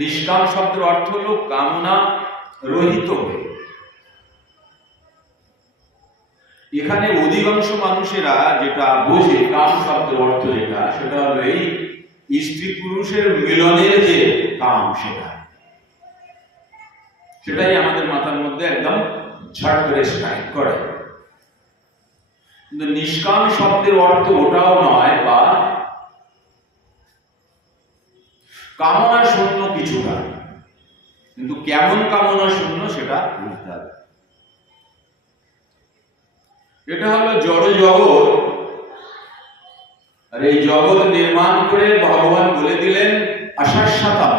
নিষ্কাম শব্দের অর্থ হলো কামনা রহিত হয়ে। এখানে অধিকাংশ মানুষেরা যেটা বোঝে কাম শব্দের অর্থ যেটা, সেটা হলো এই স্ত্রী পুরুষের মিলনের যে কাম, সেটাই আমাদের মাথার মধ্যে একদম ঝট করে স্ট্রাইক করে। কিন্তু নিষ্কাম শব্দের অর্থ ওটাও নয়, বা কামনা শূন্য কিছুটা, কিন্তু কেমন কামনা শূন্য সেটা বুঝতে হবে। এটা হলো জড় জগৎ, আর এই জগৎ নির্মাণ করে ভগবান বলে দিলেন অশাশ্বতম।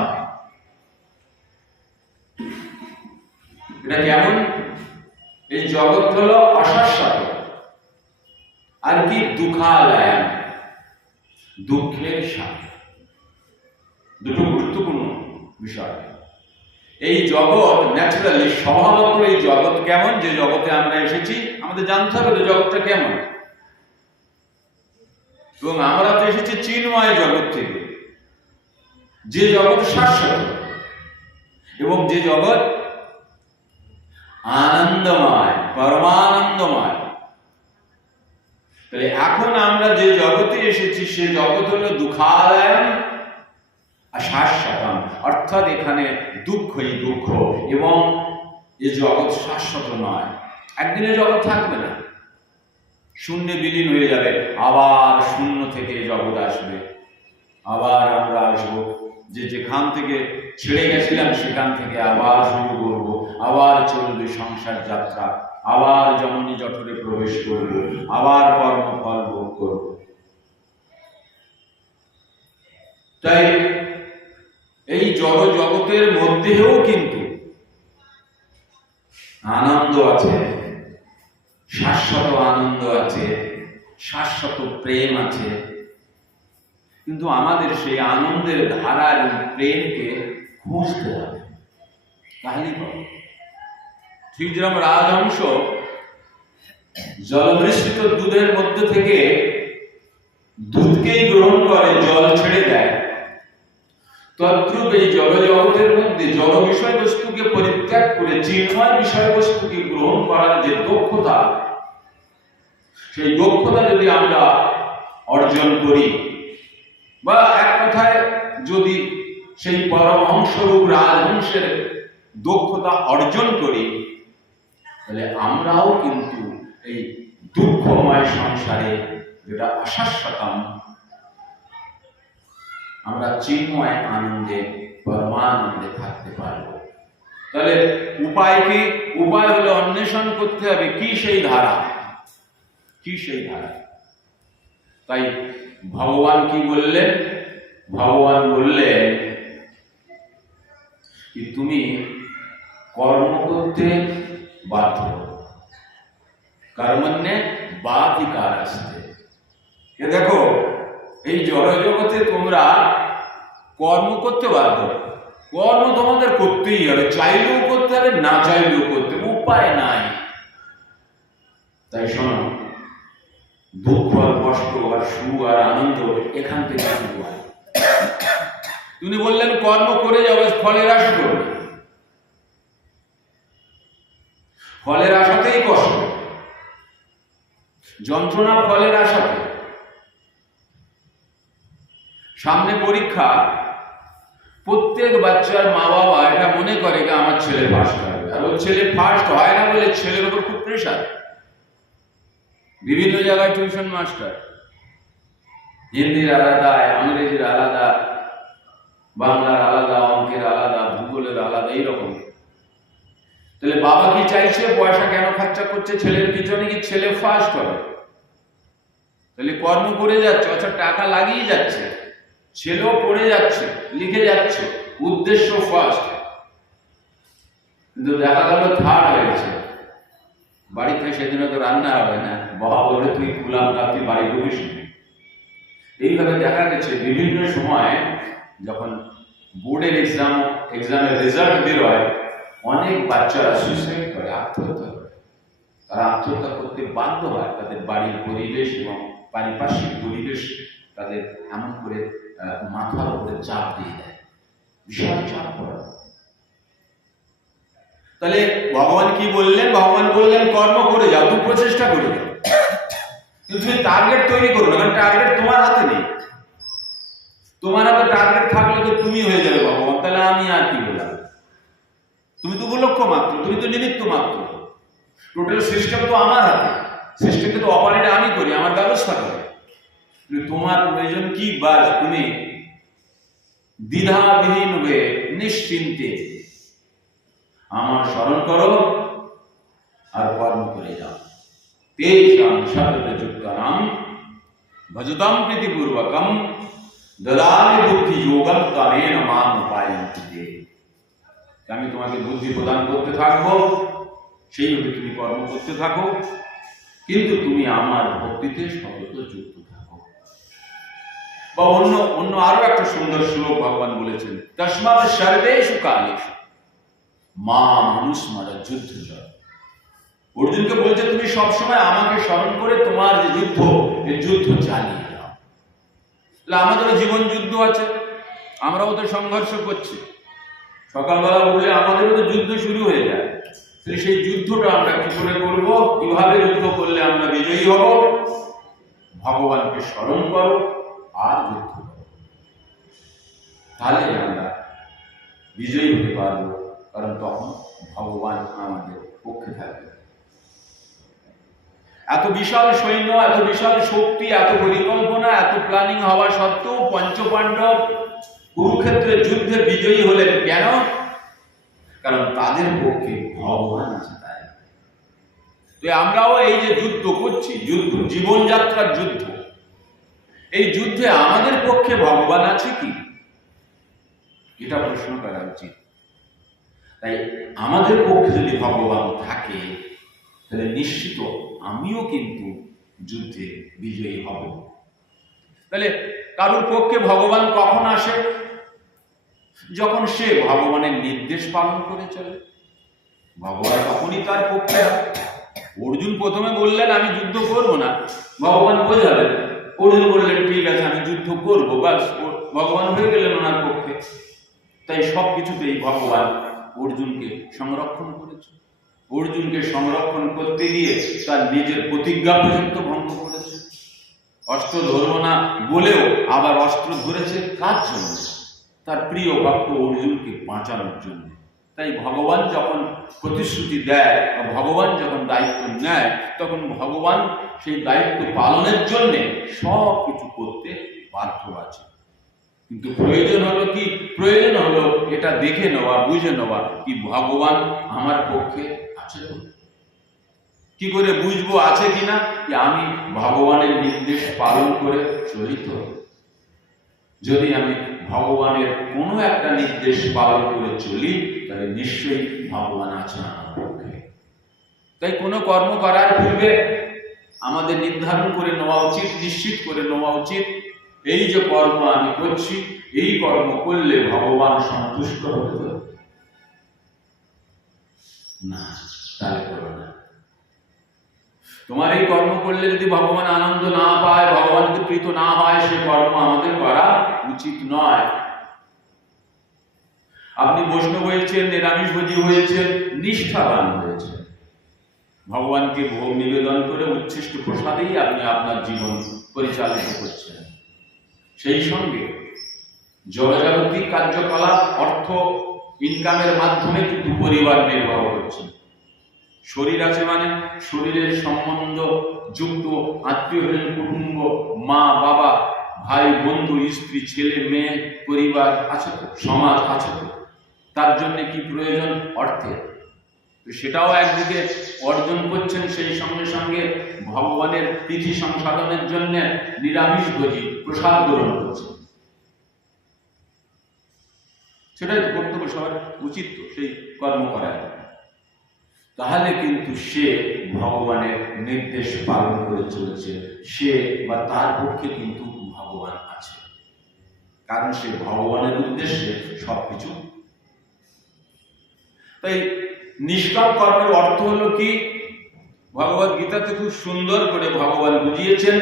এটা কেমন? এই জগৎ হলো অশাশ্বত, আর কি দুঃখালয়, দুঃখের সাথে। দুটো গুরুত্বপূর্ণ বিষয়। এই জগৎ ন্যাচারালি স্বভাবত, এই জগৎ কেমন, যে জগতে আমরা এসেছি আমাদের জানতে হবে যে জগৎটা কেমন। এবং আমরা তো এসেছি চিন্ময় জগৎ থেকে, যে জগৎ শাশ্বত এবং যে জগৎ আনন্দময়, পরমানন্দময়। তাহলে এখন আমরা যে জগতে এসেছি সে জগৎ হলো দুঃখালয় অশাশ্বতম, অর্থাৎ এখানে দুঃখই দুঃখ, এবং এই জগৎ শাশ্বত নয়। একদিনে জগৎ থাকবে না, শূন্যে বিলীন হয়ে যাবে, আবার শূন্য থেকে জগৎ আসবে, আবার আমরা আসবো, যে যেখান থেকে ছেড়ে গেছিলাম সেখান থেকে আবার শুরু করবো, আবার চলবে সংসার যাত্রা, আবার জননী জঠরে প্রবেশ করব, আবার কর্মফল ভোগ করব। তাই এই জড় জগতের মধ্যেও কিন্তু আনন্দ আছে, শাশ্বত আনন্দ আছে, শাশ্বত প্রেম আছে। কিন্তু আমাদের সেই আনন্দের ধারা এবং প্রেমকে খুঁজতে হবে, তাহলেই পাবো। ঠিক যেরকম রাজহংস জলমিশ্রিত দুধের মধ্যে থেকে দুধকেই গ্রহণ করে, জল ছেড়ে দেয়, তদ্রূপ এই জড়জগতের মধ্যে জড় বিষয়বস্তুকে পরিত্যাগ করে চিন্ময় বিষয়বস্তুকে গ্রহণ করার যে দক্ষতা, সেই দক্ষতা যদি আমরা অর্জন করি, বা এক কথায় যদি সেই পরমহংসরূপ রাজহংসের দক্ষতা অর্জন করি, তাহলে আমরাও কিন্তু এই দুঃখময় সংসারে, যেটা অশাশ্বতম, আমরা চিন্ময় আনন্দে, পরমানন্দে থাকতে পারব। তাহলে উপায় কি? উপায় হলো অন্বেষণ করতে হবে কি সেই ধারা, কি সেই ধারা। তাই ভগবান কি বললেন? ভগবান বললেন কি তুমি কর্ম করতে বাধ্য, কর্মণ্যে বাধিকার আসতে। দেখো এই জড় জগতে তোমরা কর্ম করতে বাধ্য, কর্ম তোমাদের করতেই হবে, চাইলেও করতে হবে, না চাইলেও করতে হবে, উপায় নাই। তাই শোনো, দুঃখ আর কষ্ট আর সুখ আর আনন্দ এখান থেকে শুরু হয়। তিনি বললেন কর্ম করে যাবে, ফলের আশা করবে, ফলের আশাতেই কষ্ট, যন্ত্রণা ফলের আশাতে। সামনে পরীক্ষা, প্রত্যেক বাচ্চার মা বাবা এটা মনে করে যে আমার ছেলে ফার্স্ট হবে, আর ওর ছেলে ফার্স্ট হয় না বলে ছেলের উপর খুব প্রেশার। বিভিন্ন জায়গায় টিউশন মাস্টার, হিন্দির আলাদা, ইংরেজির আলাদা, বাংলার আলাদা, অঙ্কের আলাদা, ভূগোলের আলাদা, এইরকম। তাহলে বাবা কি চাইছে? পয়সা কেন খরচা করছে ছেলের পিছনে? কি ছেলে ফার্স্ট হবে? তাহলে কর্ম করে যাচ্ছে, অর্থাৎ টাকা লাগিয়ে যাচ্ছে, ছেলেও পড়ে যাচ্ছে, লিখে যাচ্ছে, উদ্দেশ্য ফার্স্ট, কিন্তু দেখা গেল থার্ড হয়ে গেছে। বাড়িতে সেদিনও তো রান্না হবে না, বাবা বলে তুই গুলাম না, তুই বাড়ি ঢুকিস। এইভাবে দেখা গেছে বিভিন্ন সময় যখন বোর্ডের এক্সামের রেজাল্ট বের হয়, অনেক বাচ্চারা সুইসাইড করে, আত্মহত্যা করে। তারা আত্মহত্যা করতে বাধ্য হয়, তাদের বাড়ির পরিবেশ এবং পারিপার্শ্বিক পরিবেশ তাদের এমন করে মাথার উপরে চাপ দিয়ে দেয়। বিশাল চাপ পড়া। তাহলে ভগবান কি বললেন? ভগবান বললেন কর্ম করে যাও, তুমি প্রচেষ্টা করে যাও, কিন্তু তুমি টার্গেট তৈরি করো না, কারণ টার্গেট তোমার হাতে নেই। তোমার হাতে টার্গেট থাকলে তো তুমি হয়ে যাবে ভগবান, তাহলে আমি আর কি বললাম? তুমি তো উপলক্ষ মাত্র, তুমি তো নিমিত্ত মাত্র। টোটাল সিস্টেম তো আমার হাতে, সিস্টেমকে তো অপারেট আমি করি, আমার ব্যবস্থা করি। তোমার প্রয়োজন কি? বাস তুমি দ্বিধাবিহীন হয়ে নিশ্চিন্তে আমার স্মরণ করো আর কর্ম করে যাও। তেষাং সতত যুক্তানাং ভজতাম প্রীতিপূর্বকম দদামি বুদ্ধি যোগম তমেন মাম উপায়ন্তি তে। আমি তোমাকে বুদ্ধি প্রদান করতে থাকবো, সেইভাবে তুমি কর্ম করতে থাকো, কিন্তু তুমি আমার ভক্তিতে সতত যুক্ত থাকো। বা অন্য আরো একটা সুন্দর শ্লোক ভগবান বলেছেন, তস্মাৎ সর্বেষু কালেষু মাম অনুস্মর যুদ্ধ জয়। অর্জুনকে বলছে তুমি সবসময় আমাকে স্মরণ করে তোমার যে যুদ্ধ, এই যুদ্ধ চালিয়ে যাও। আমাদেরও জীবন যুদ্ধ আছে, আমরাও তো সংঘর্ষ করছি। সকালবেলা উঠলে আমাদেরও তো যুদ্ধ শুরু হয়ে যায়। সেই যুদ্ধটা আমরা কি করে করবো? কিভাবে যুদ্ধ করলে আমরা বিজয়ী হব? ভগবানকে স্মরণ করো আর যুদ্ধ করো, তাহলে আমরা বিজয়ী হতে পারবো, কারণ তখন ভগবান আমাদের পক্ষে থাকবে। এত বিশাল সৈন্য, এত বিশাল শক্তি, এত পরিকল্পনা, এত প্ল্যানিং হওয়া সত্ত্বেও পঞ্চপাণ্ডব কুরুক্ষেত্রের যুদ্ধে বিজয়ী হলেন কেন? কারণ তাদের পক্ষে ভগবান আছে। তাই তো আমরাও এই যে যুদ্ধ করছি, যুদ্ধ জীবনযাত্রার যুদ্ধ, এই যুদ্ধে আমাদের পক্ষে ভগবান আছে কি? এটা প্রশ্ন করা উচিত। তাই আমাদের পক্ষে যদি ভগবান থাকে, তাহলে নিশ্চিত আমিও কিন্তু যুদ্ধে বিজয়ী হব। তাহলে কারোর পক্ষে ভগবান কখন আসে? যখন সে ভগবানের নির্দেশ পালন করে চলে, ভগবান তখনই তার পক্ষে। অর্জুন প্রথমে বললেন আমি যুদ্ধ করব না, ভগবান বোঝালেন। অর্জুন বললেন ঠিক আছে আমি যুদ্ধ করব, বাস ভগবান হয়ে গেলেন ওনার পক্ষে। তাই সবকিছুতেই ভগবান অর্জুনকে সংরক্ষণ করেছে। অর্জুনকে সংরক্ষণ করতে গিয়ে তার নিজের প্রতিজ্ঞা পর্যন্ত ভঙ্গ করেছে। অস্ত্র ধরবো না বলেও আবার অস্ত্র ধরেছে কার জন্য? তার প্রিয় ভক্ত অর্জুনকে বাঁচানোর জন্য। তাই ভগবান যখন প্রতিশ্রুতি দেয় বা ভগবান যখন দায়িত্ব নেয়, তখন ভগবান সেই দায়িত্ব পালনের জন্য সব কিছু করতে বাধ্য আছে। কিন্তু প্রয়োজন হলো কি? প্রয়োজন হলো এটা দেখে নেওয়া, বুঝে নেওয়া কি ভগবান আমার পক্ষে আছে। কি করে বুঝবো আছে কিনা? যে আমি ভগবানের নির্দেশ পালন করে চলিত। যদি আমি ভগবানের কোনো একটা নির্দেশ পালন করে চলি, তাহলে নিশ্চয়ই ভগবান আছে আমার পক্ষে। তাই কোনো কর্ম করার পূর্বে আমাদের নির্ধারণ করে নেওয়া উচিত, নিশ্চিত করে নেওয়া উচিত, এই যে কর্ম আমি করছি, এই কর্ম করলে ভগবান সন্তুষ্ট হতে না, তাহলে করো না। তোমার এই কর্ম করলে যদি ভগবান আনন্দ না পায়, ভগবান যদি প্রীত না হয়, সে কর্ম আমাদের করা উচিত নয়। আপনি বৈষ্ণব হয়েছেন, নিরামিষভোজী হয়েছেন, নিষ্ঠাবান হয়েছেন, ভগবানকে ভোগ নিবেদন করে উচ্ছিষ্ট প্রসাদেই আপনি আপনার জীবন পরিচালিত করছেন। সেই সঙ্গে জড়জাগতিক কার্যকলাপ, অর্থ ইনকামের মাধ্যমে কিন্তু পরিবার নির্বাহ করছেন। শরীর আছে মানে শরীরের সম্বন্ধ যুক্ত আত্মীয় হলেন কুটুম্ব, মা বাবা, ভাই বন্ধু, স্ত্রী, ছেলে মেয়ে, পরিবার আছে তো, সমাজ আছে তো। তার জন্য কি প্রয়োজন? অর্থের। সেটাও একদিকে অর্জন করছেন, সেই সঙ্গে সঙ্গে ভগবানের প্রীতি সংসাধনের জন্য নিরামিষভোজী প্রসাদ গ্রহণ করছেন। সেটাই তো কর্তব্য, সবার উচিত তো সেই কর্ম করা। তাহলে কিন্তু সে ভগবানের নির্দেশ পালন করে চলেছে, সে বা তার পক্ষে কিন্তু ভগবান আছে, কারণ সে ভগবানের উদ্দেশ্যে সবকিছু। তাই নিষ্কাম কর্মের অর্থ হলো কি? ভগবদ গীতাতে খুব সুন্দর করে ভগবান বুঝিয়েছেন।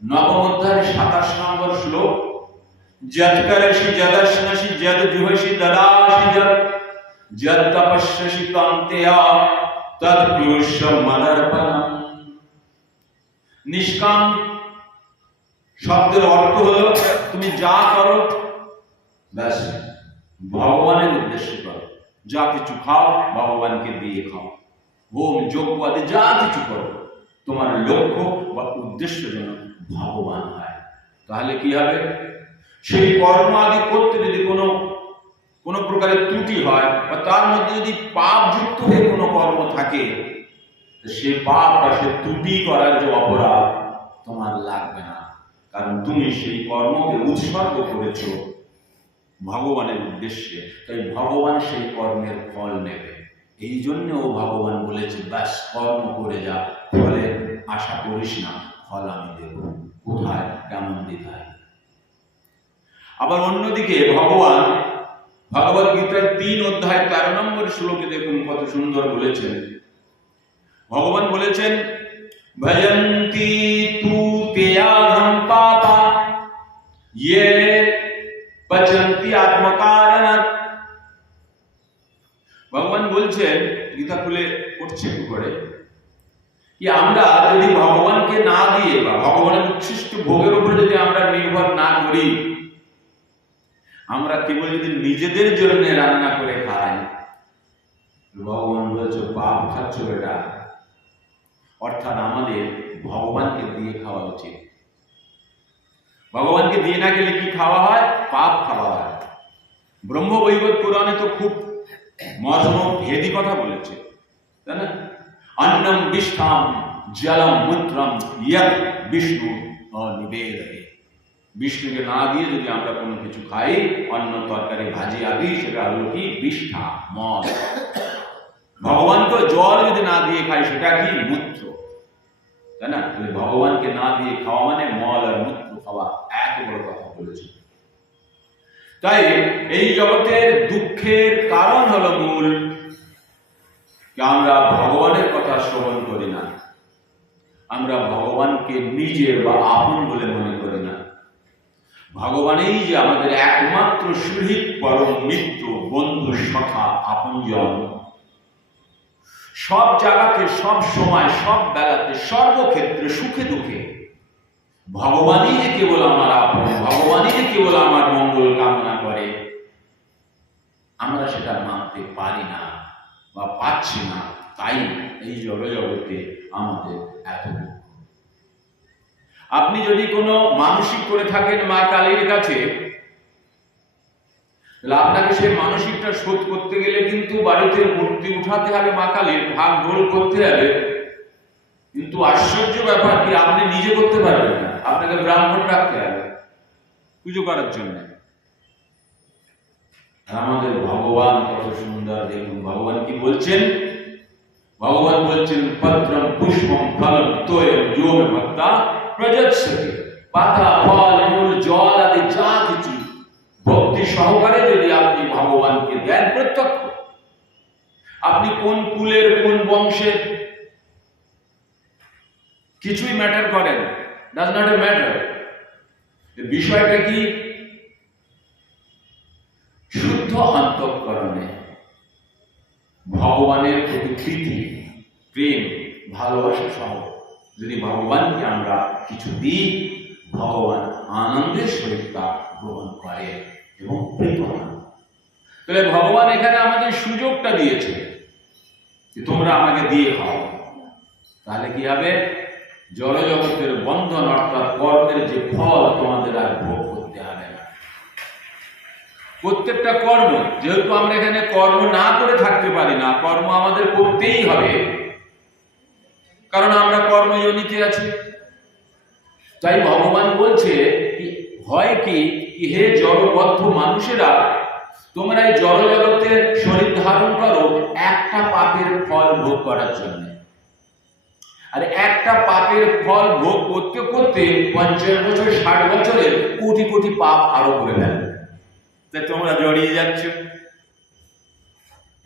নবম অধ্যায়ের 27 নম্বর শ্লোক, যৎ করসি যদশ্নসি যদ জুহসি দদাসি যৎ তপস্যসি কান্তেয়া তৎ কুরুষ্য মদর্পণম। নিষ্কাম শব্দের অর্থ হলো তুমি যা করো ব্যাস ভগবানের উদ্দেশ্যে করো। যা কিছু খাও ভগবানকে দিয়ে খাও, হোম যজ্ঞ আদি যা কিছু করো তোমার লক্ষ্য বা উদ্দেশ্য যেন ভগবান হয়। তাহলে কি হবে? সেই কর্ম আদি করতে যদি কোনো প্রকারের ত্রুটি হয় বা তার মধ্যে যদি পাপ যুক্ত হয়ে কোনো কর্ম থাকে, সে পাপ বা সে ত্রুটি করার যে অপরাধ তোমার লাগবে না, কারণ তুমি সেই কর্মকে উৎসর্গ করেছ ভগবানের উদ্দেশ্যে। তাই ভগবান সেই কর্মের ফল নেবে। এই জন্য ও ভগবান বলেছে ব্যাস কর্ম করে যা, ফলের আশা করিস না, ফল আমি দেব। কোথায়, কেমন দিদায়। আবার অন্যদিকে ভগবান ভগবদ গীতার 3 অধ্যায় 13 নম্বর শ্লোকে দেখুন কত সুন্দর বলেছেন। ভগবান বলেছেন ভজন্তি তু তেয়াঘম পাপা ইয়ে পচন্তি আত্মকারণাৎ। ভগবান বলছেন, গীতা খুলে পড়ছে একটু করে, কি আমরা যদি ভগবানকে না দিয়ে বা ভগবানের উচ্ছিষ্ট ভোগের উপরে যদি আমরা নির্ভর না করি, আমরা কেবল যদি নিজেদের জন্য রান্না করে খাই, ভগবান বলছে পাপ খাচ্ছ বেটা। অর্থাৎ আমাদের ভগবানকে দিয়ে খাওয়া উচিত। ভগবানকে দিয়ে না গেলে কি খাওয়া হয়? পাপ খাওয়া হয়। ব্রহ্মবৈবর্ত পুরাণে তো খুব মর্মভেদী কথা বলেছে, তাই না? অন্নম বিষ্ঠাম জলম মূত্রম ইয়ৎ বিষ্ণু নিবেদয়ে। বিষ্ণুকে না দিয়ে যদি আমরা কোনো কিছু খাই, অন্ন তরকারি ভাজি আদি, সেটা হলো কি? বিষ্ঠা, মল। ভগবানকে জল যদি না দিয়ে খাই, সেটা কি? মূত্র, তাই না? ভগবানকে না দিয়ে খাওয়া মানে মল আর মূত্র খাওয়া, এত বড় কথা বলেছে। তাই এই জগতের দুঃখের কারণ হলো মূল আমরা ভগবানের কথা শ্রবণ করি না, আমরা ভগবানকে নিজের বা আপন বলে মনে করি না। ভগবানই যে আমাদের একমাত্র সুহৃদ পরম মিত্র, বন্ধু, সখা, আপনজন। সব জায়গাতে, সব সময়, সব বেলাতে, সর্বক্ষেত্রে, সুখে দুঃখে ভগবানই যে কেবল আমার আপন, ভগবানই যে কেবল আমার মঙ্গল কামনা করে, আমরা সেটা মানতে পারি না বা পাচ্ছি না। তাই এই জগতে আমাদের এত দুঃখ। আপনি যদি কোনো মানসিক করে থাকেন মা কালীর কাছে, আপনাকে সেই মানসিকটা শোধ করতে গেলে কিন্তু বাড়িতে মূর্তি উঠাতে হবে, মা কালীর ভাগ ঢোল করতে হবে। কিন্তু আশ্চর্য ব্যাপার কি, আপনি নিজে করতে পারবেন না, আপনাকে ব্রাহ্মণ রাখতে হবে পুজো করার জন্য। আমাদের ভগবান কত সুন্দর দেখুন, ভগবান কি বলছেন? ভগবান বলছেন পত্রম পুষ্পম ফলম তোয়ম যো মে ভক্তা প্রযচ্ছতি। পাতা, ফল, মূল, জল আদি যা কিছু ভক্তি সহকারে যদি আপনি ভগবানকে দেন প্রত্যক্ষ, আপনি কোন কুলের, কোন বংশের, কিছুই ম্যাটার করে না, ডাজ নট এ ম্যাটার। বিষয়টা কি? শুদ্ধ অন্তঃকরণে ভগবানের প্রতি প্রীতি, প্রেম, ভালোবাসা সহ যদি ভগবানকে আমরা কিছু দিই, ভগবান আনন্দের সহিত তা গ্রহণ করে এবং প্রীত হন। তাহলে ভগবান এখানে আমাদের সুযোগটা দিয়েছে যে তোমরা আমাকে দিয়ে খাও। তাহলে কি হবে? জড়জগতের বন্ধন অর্থাৎ কর্মের যে ফল তোমাদের আর ভোগ করতে হবে না। প্রত্যেকটা কর্ম, যেহেতু আমরা এখানে কর্ম না করে থাকতে পারি না, কর্ম আমাদের করতেই হবে, কারণ আমরা কর্মযোনিতে আছি। তাই ভগবান বলছে হয় কি, হে জড়বদ্ধ মানুষেরা, তোমরা এই জড়জগতের শরীর ধারণ করো একটা পাপের ফল ভোগ করার জন্য। আর একটা পাপের ফল ভোগ করতে করতে 50 বছর 60 বছরে কোটি কোটি পাপ আরো করে ফেলবে। তাই তোমরা জড়িয়ে যাচ্ছ।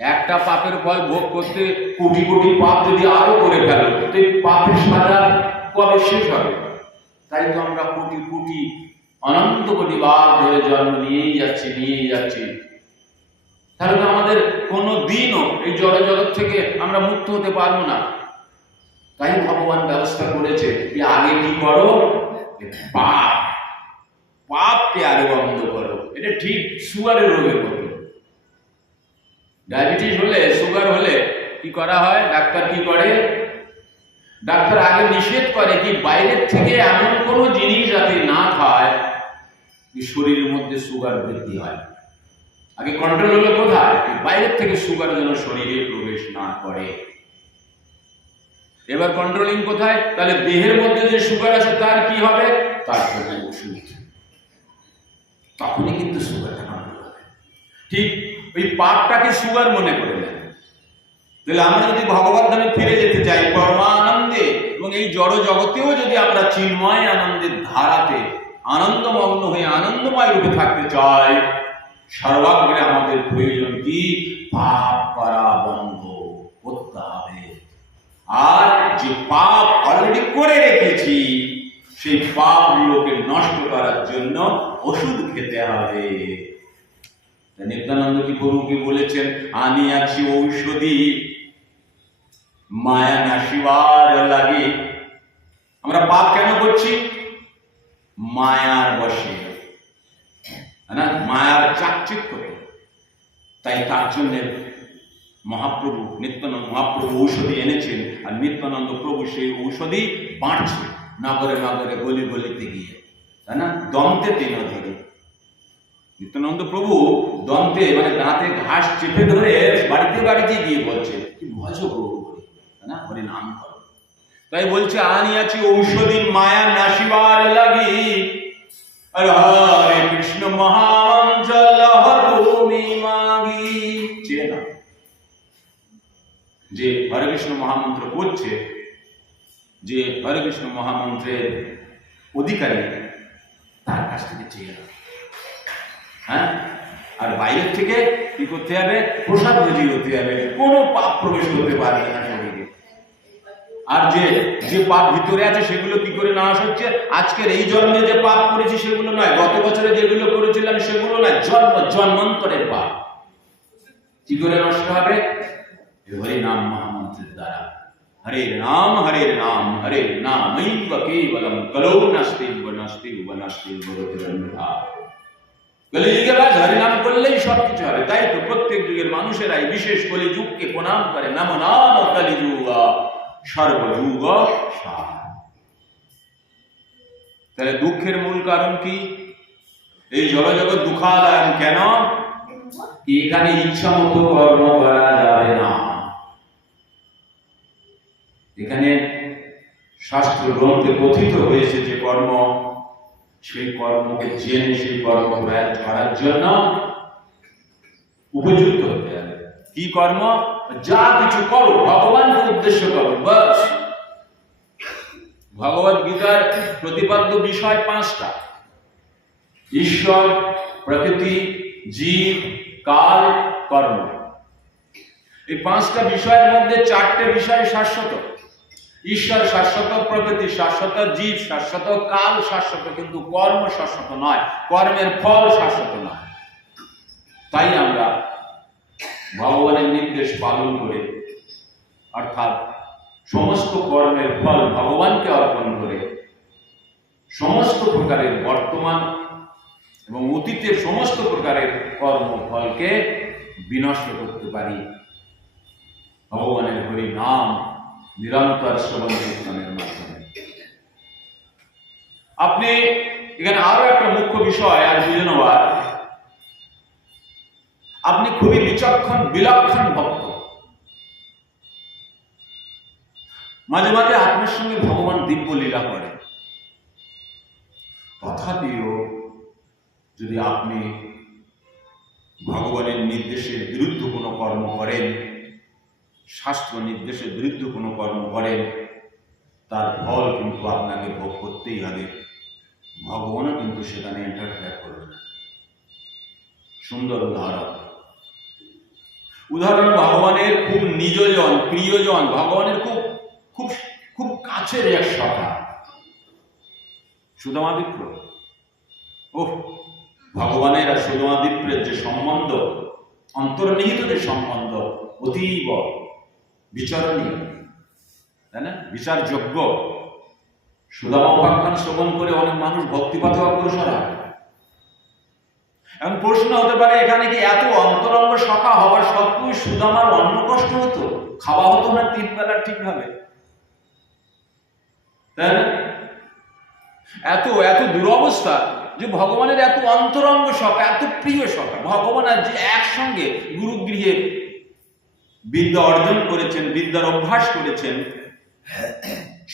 একটা পাপের ফল ভোগ করতে কোটি কোটি পাপ যদি আরো করে ফেলো, তো এই পাপের সাজা কবে শেষ হবে? তাই তো আমরা কোটি কোটি অনন্ত কোটি বার ধরে জন্ম নিয়েই যাচ্ছি, তাহলে তো আমাদের কোনো দিনও এই জড় জগৎ থেকে আমরা মুক্ত হতে পারবো না। তাই ভগবান ব্যবস্থা করেছে যে আগে কি করো, পাপকে আগে বন্ধ করো। এটা ঠিক সুগারের রোগের মতো। ডায়াবেটিস হলে, সুগার হলে কি করা হয়? ডাক্তার কি করে? ডাক্তার আগে নিষেধ করে কি বাইরের থেকে এমন কোনো জিনিস যাতে না খায় কি শরীরের মধ্যে সুগার বৃদ্ধি হয়। আগে কন্ট্রোল হলো কোথায়? বাইরের থেকে সুগার যেন শরীরে প্রবেশ না করে। এবার কন্ট্রোলিং কোথায়? তাহলে দেহের মধ্যে যে সুগার আছে তার কি হবে? তার জন্য ওষুধ, তখনই কিন্তু সুগারটা কন্ট্রোল হবে। ঠিক ওই পাপটাকে সুগার মনে করে নেন। তাহলে আমরা যদি ভগবত ধামে ফিরে যেতে চাই পরমানন্দে, এবং এই জড় জগতেও যদি আমরা চিন্ময় আনন্দের ধারাতে আনন্দমগ্ন হয়ে আনন্দময় রূপে থাকতে চাই, সর্বাগ্রে আমাদের প্রয়োজন কি? পাপ করা বন্ধ করতে হবে। আর যে পাপ অলরেডি করে রেখেছি সেই পাপগুলোকে নষ্ট করার জন্য ওষুধ খেতে হবে। নিত্যানন্দ কি প্রভুকে বলেছেন, আনিয়াছি ঔষধি মায়া নাশিবার লাগে। আমরা পাপ কেন করছি? মায়ার বশে, না মায়ার চাকচিক্যতে। তাই তার জন্য মহাপ্রভু নিত্যানন্দ মহাপ্রভু ঔষধি এনেছেন, আর নিত্যানন্দ প্রভু সেই ঔষধি বাঁটছে নগরে নগরে গলি গলিতে গিয়ে, তাই না? দন্তে তেন ধরে নিত্যানন্দ প্রভু দন্তে মানে দাঁতে ঘাস চেপে ধরে বাড়িতে বাড়িতে গিয়ে বলছে কি ভজ প্রভু বলে, তাই না? হরি নাম করো। তাই বলছে আনিয়াছি ঔষধি মায়া নাশিবার লাগি, আর হরে কৃষ্ণ মহামন্ত্র লহরুমি মাগি। চেনা যে হরে কৃষ্ণ মহামন্ত্র করছে, যে হরে কৃষ্ণ মহামন্ত্রের অধিকারী, তার কাছ থেকে চেয়ে না। হ্যাঁ, আর বাইরের থেকে কি করতে হবে? প্রসাদ ভোজি হতে হবে, কোনো পাপ প্রবেশ করতে পারবে না শরীরে। আর যে পাপ ভিতরে আছে সেগুলো কি করে নাশ হচ্ছে? আজকের এই জন্মে যে পাপ করেছি সেগুলো নয়, গত বছরে যেগুলো করেছিলাম সেগুলো নয়, জন্মান্তরের পাপ। কি করে নষ্ট হবে? হরি নাম মহামন্ত্রের দ্বারা। হরে নাম হরে নাম হরে নামৈব কেবলম কলৌ নাস্তিব নাস্তিব নাস্তিব বরোধরন্ধা। কলিযুগে বাস হরি নাম করলেই সবকিছু হবে। তাই তো প্রত্যেক যুগের মানুষেরাই বিশেষ কলিযুগকে প্রণাম করে, নাম নাম কলিযুগ সর্বযুগ সার। তাহলে দুঃখের মূল কারণ কি? এই জগৎ দুঃখালয় কেন? এখানে ইচ্ছা মতো কর্ম করা যাবে না। এখানে শাস্ত্র গ্রন্থে কথিত হয়েছে যে কর্ম, সেই কর্মকে জেনে সেই কর্ম প্রয়াস করার জন্য উপযুক্ত হতে হবে। কি কর্ম? যা কিছু করো ভগবানকে উদ্দেশ্য করো, বাস। ভগবত গীতার প্রতিপাদ্য বিষয় 5টা: ঈশ্বর, প্রকৃতি, জীব, কাল, কর্ম। এই 5টা বিষয়ের মধ্যে 4টে বিষয় শাশ্বত। ঈশ্বর শাশ্বত, প্রকৃতি শাশ্বত, জীব শাশ্বত, কাল শাশ্বত, কিন্তু কর্ম শাশ্বত নয়, কর্মের ফল শাশ্বত নয়। তাই আমরা ভগবানের নির্দেশ পালন করে, অর্থাৎ সমস্ত কর্মের ফল ভগবানকে অর্পণ করে, সমস্ত প্রকারের বর্তমান এবং অতীতের সমস্ত প্রকারের কর্মফলকে বিনষ্ট করতে পারি ভগবানের হরি নাম নিরন্তর শ্রবণ কীর্তনের মাধ্যমে। আপনি এখানে আরো একটা মুখ্য বিষয় আর বুঝে নেওয়ার, আপনি খুবই বিলক্ষণ ভক্ত। মাঝে মাঝে আপনার সঙ্গে ভগবান দিব্য লীলা করে, তথাপিও যদি আপনি ভগবানের নির্দেশের বিরুদ্ধে কোনো কর্ম করেন, শাস্ত্র নির্দেশের বিরুদ্ধে কোনো কর্ম করেন, তার ফল কিন্তু আপনাকে ভোগ করতেই হবে। ভগবানও কিন্তু সেখানে ইন্টারফেয়ার করবে না। সুন্দর উদাহরণ ভগবানের খুব নিজজন, প্রিয়জন, ভগবানের খুব খুব খুব কাছের এক সখা সুদামা বিপ্র। ওহ, ভগবানের আর সুদামাদিত্যের যে সম্বন্ধ, অন্তর্নিহিত যে সম্বন্ধ, অতীব বিচারণীয়, তাই না, বিচারযোগ্য। সুদামা উপাখ্যান শ্রবণ করে অনেক মানুষ ভক্তিপথে অগ্রসর হয়। এখন প্রশ্ন হতে পারে, এখানে কি এত অন্তরঙ্গ সখা হওয়ার সত্ত্বেও সুদামার অন্ন কষ্ট হতো, খাওয়া হতো না 3 বেলা ঠিকভাবে, তাই না? এত এত দুরবস্থা যে ভগবানের এত অন্তরঙ্গ সখা, এত প্রিয় সখা, ভগবান আর যে একসঙ্গে গুরুগৃহে বিদ্যা অর্জন করেছেন, বিদ্যার অভ্যাস করেছেন,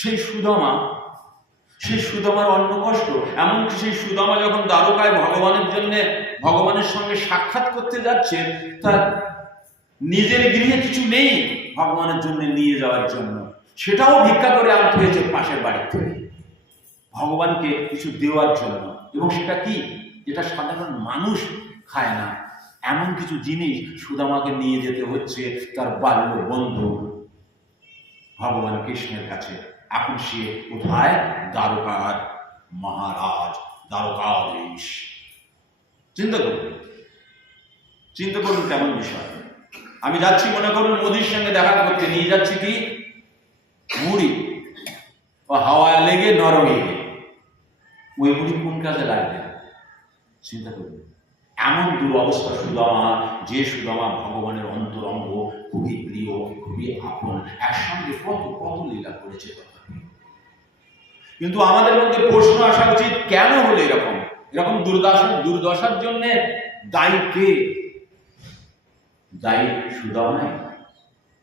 সেই সুদামার অন্ন কষ্ট। এমনকি সেই সুদামা যখন দ্বারকায় ভগবানের সঙ্গে সাক্ষাৎ করতে যাচ্ছে, তার নিজের গৃহে কিছু নেই ভগবানের জন্য নিয়ে যাওয়ার জন্য, সেটাও ভিক্ষা করে আনতে হয়েছে পাশের বাড়ি থেকে ভগবানকে কিছু দেওয়ার জন্য। এবং সেটা কি, যেটা সাধারণ মানুষ খায় না, এমন কিছু জিনিস সুদামাকে নিয়ে যেতে হচ্ছে তার বাল্য বন্ধু ভগবান কৃষ্ণের কাছে। এখন সে কোথায়? দ্বারকার মহারাজ, দ্বারকাধীশ। চিন্তা করুন কেমন বিষয়। আমি যাচ্ছি, মনে করুন মোদির সঙ্গে দেখা করতে, নিয়ে যাচ্ছি কি মুড়ি, ও হাওয়া লেগে নরম হয়ে গেল, ওই মুড়ি কোন কাজে লাগবে? চিন্তা করুন। এমন দুরবস্থা সুদামা, যে সুদামা ভগবানের অন্তরঙ্গ, খুবই প্রিয়, খুবই আপন, একসঙ্গে কত কত লীলা করেছে। কিন্তু আমাদের মধ্যে প্রশ্ন আসা উচিত, কেন হলো এরকম? এরকম দুর্দশার জন্য দায়ী কে? দায়ী সুদামাই।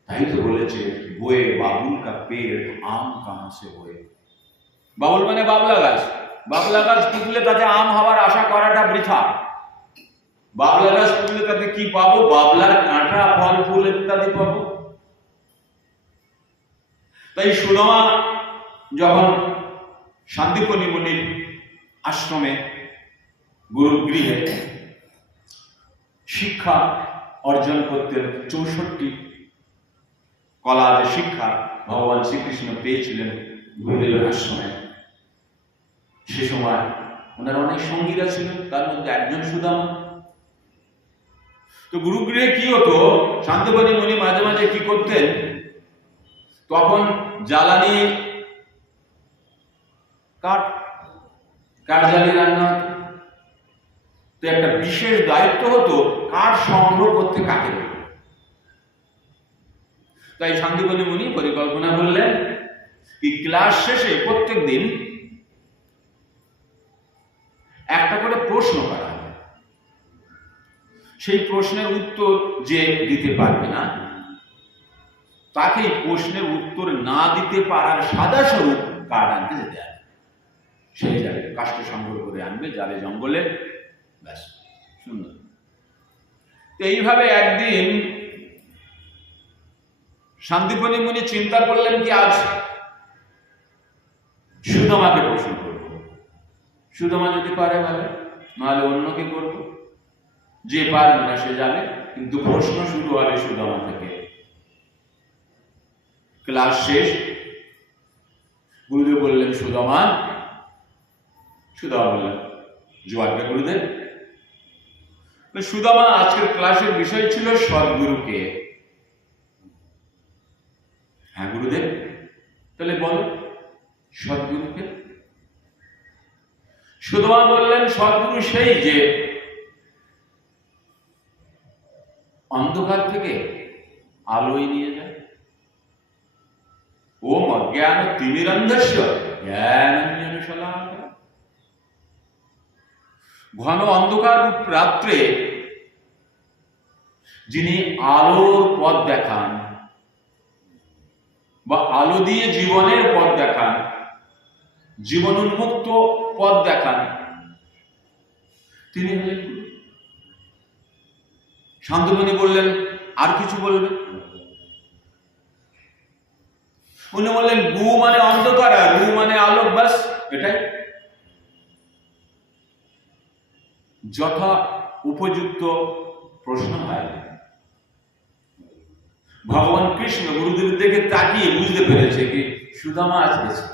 তাই তো বলেছে, বয়ে বাবুল কা পেড় আম কাহাঁ সে বয়ে। বাবুল মানে বাবলা গাছ। বাবলা গাছ পুতলে তাতে আম হওয়ার আশা করাটা বৃথা। বাবলা গাছ পুতলে তাতে কি পাবো? বাবলার কাঁটা, ফল ফুল ইত্যাদি পাবো। তাই সুদামা যখন শান্তিপনি মুনির আশ্রমে, গুরুগৃহে শিক্ষা অর্জন করতেন, 64 কলার শিক্ষা ভগবান শ্রীকৃষ্ণ পেয়েছিলেন গুরুদেবের আশ্রমে। সে সময় ওনার অনেক সঙ্গীরা ছিল, তার মধ্যে একজন সুদামা। তো গুরুগৃহে কি হতো, শান্তিপনি মুনি মাঝে মাঝে কি করতেন, তখন জ্বালানি কাঠ জ্বালিয়ে রান্না হতো। তো একটা বিশেষ দায়িত্ব হতো কাঠ সংগ্রহ করতে কাকে দেবে। তাই শান্তিপনি মুনি পরিকল্পনা করলেন কি, ক্লাস শেষে প্রত্যেক দিন একটা করে প্রশ্ন করা হবে। সেই প্রশ্নের উত্তর যে দিতে পারবে না, তাকে প্রশ্নের উত্তর না দিতে পারার সাদা স্বরূপ কাঠ আনতে যেতে হবে। সেই জায়গায় কাষ্ঠ সংগ্রহ করে আনবে, যাবে জঙ্গলে, ব্যাস, সুন্দর। তো এইভাবে একদিন শান্তিপনি মুনি চিন্তা করলেন কি, আজ সুদামাকে প্রশ্ন করব। সুদামা যদি পারে ভালো, নাহলে অন্যকে করব। যে পারবে না সে যাবে, কিন্তু প্রশ্ন শুরু হবে সুদামা থেকে। ক্লাস শেষ, গুরুদেব বললেন সুদামা বললেন জোয়ারকে গুরুদেব। সুদামা আজকের ক্লাসের বিষয় ছিল সদ্গুরুকে। হ্যাঁ গুরুদেব, তাহলে বলো সদ্গুরুকে। সুদামা বললেন, সদ্গুরু সেই যে অন্ধকার থেকে আলোয় নিয়ে যায়। ওম অজ্ঞান তিমিরন্ধস্য জ্ঞানাঞ্জন শলাকায়। ঘন অন্ধকার রাত্রে যিনি আলোর পথ দেখান, বা আলো দিয়ে জীবনের পথ দেখান, জীবন উন্মুক্ত পথ দেখান, তিনি হলেন। শান্তমণি বললেন, আর কিছু বলবেন? উনি বললেন, গু মানে অন্ধকার আর রু মানে আলো, ব্যাস এটাই। যথা উপযুক্ত প্রশ্ন হয়। ভগবান কৃষ্ণ গুরুদেবের দিকে তাকিয়ে বুঝতে পেরেছে কি সুদামা আজ গেছে।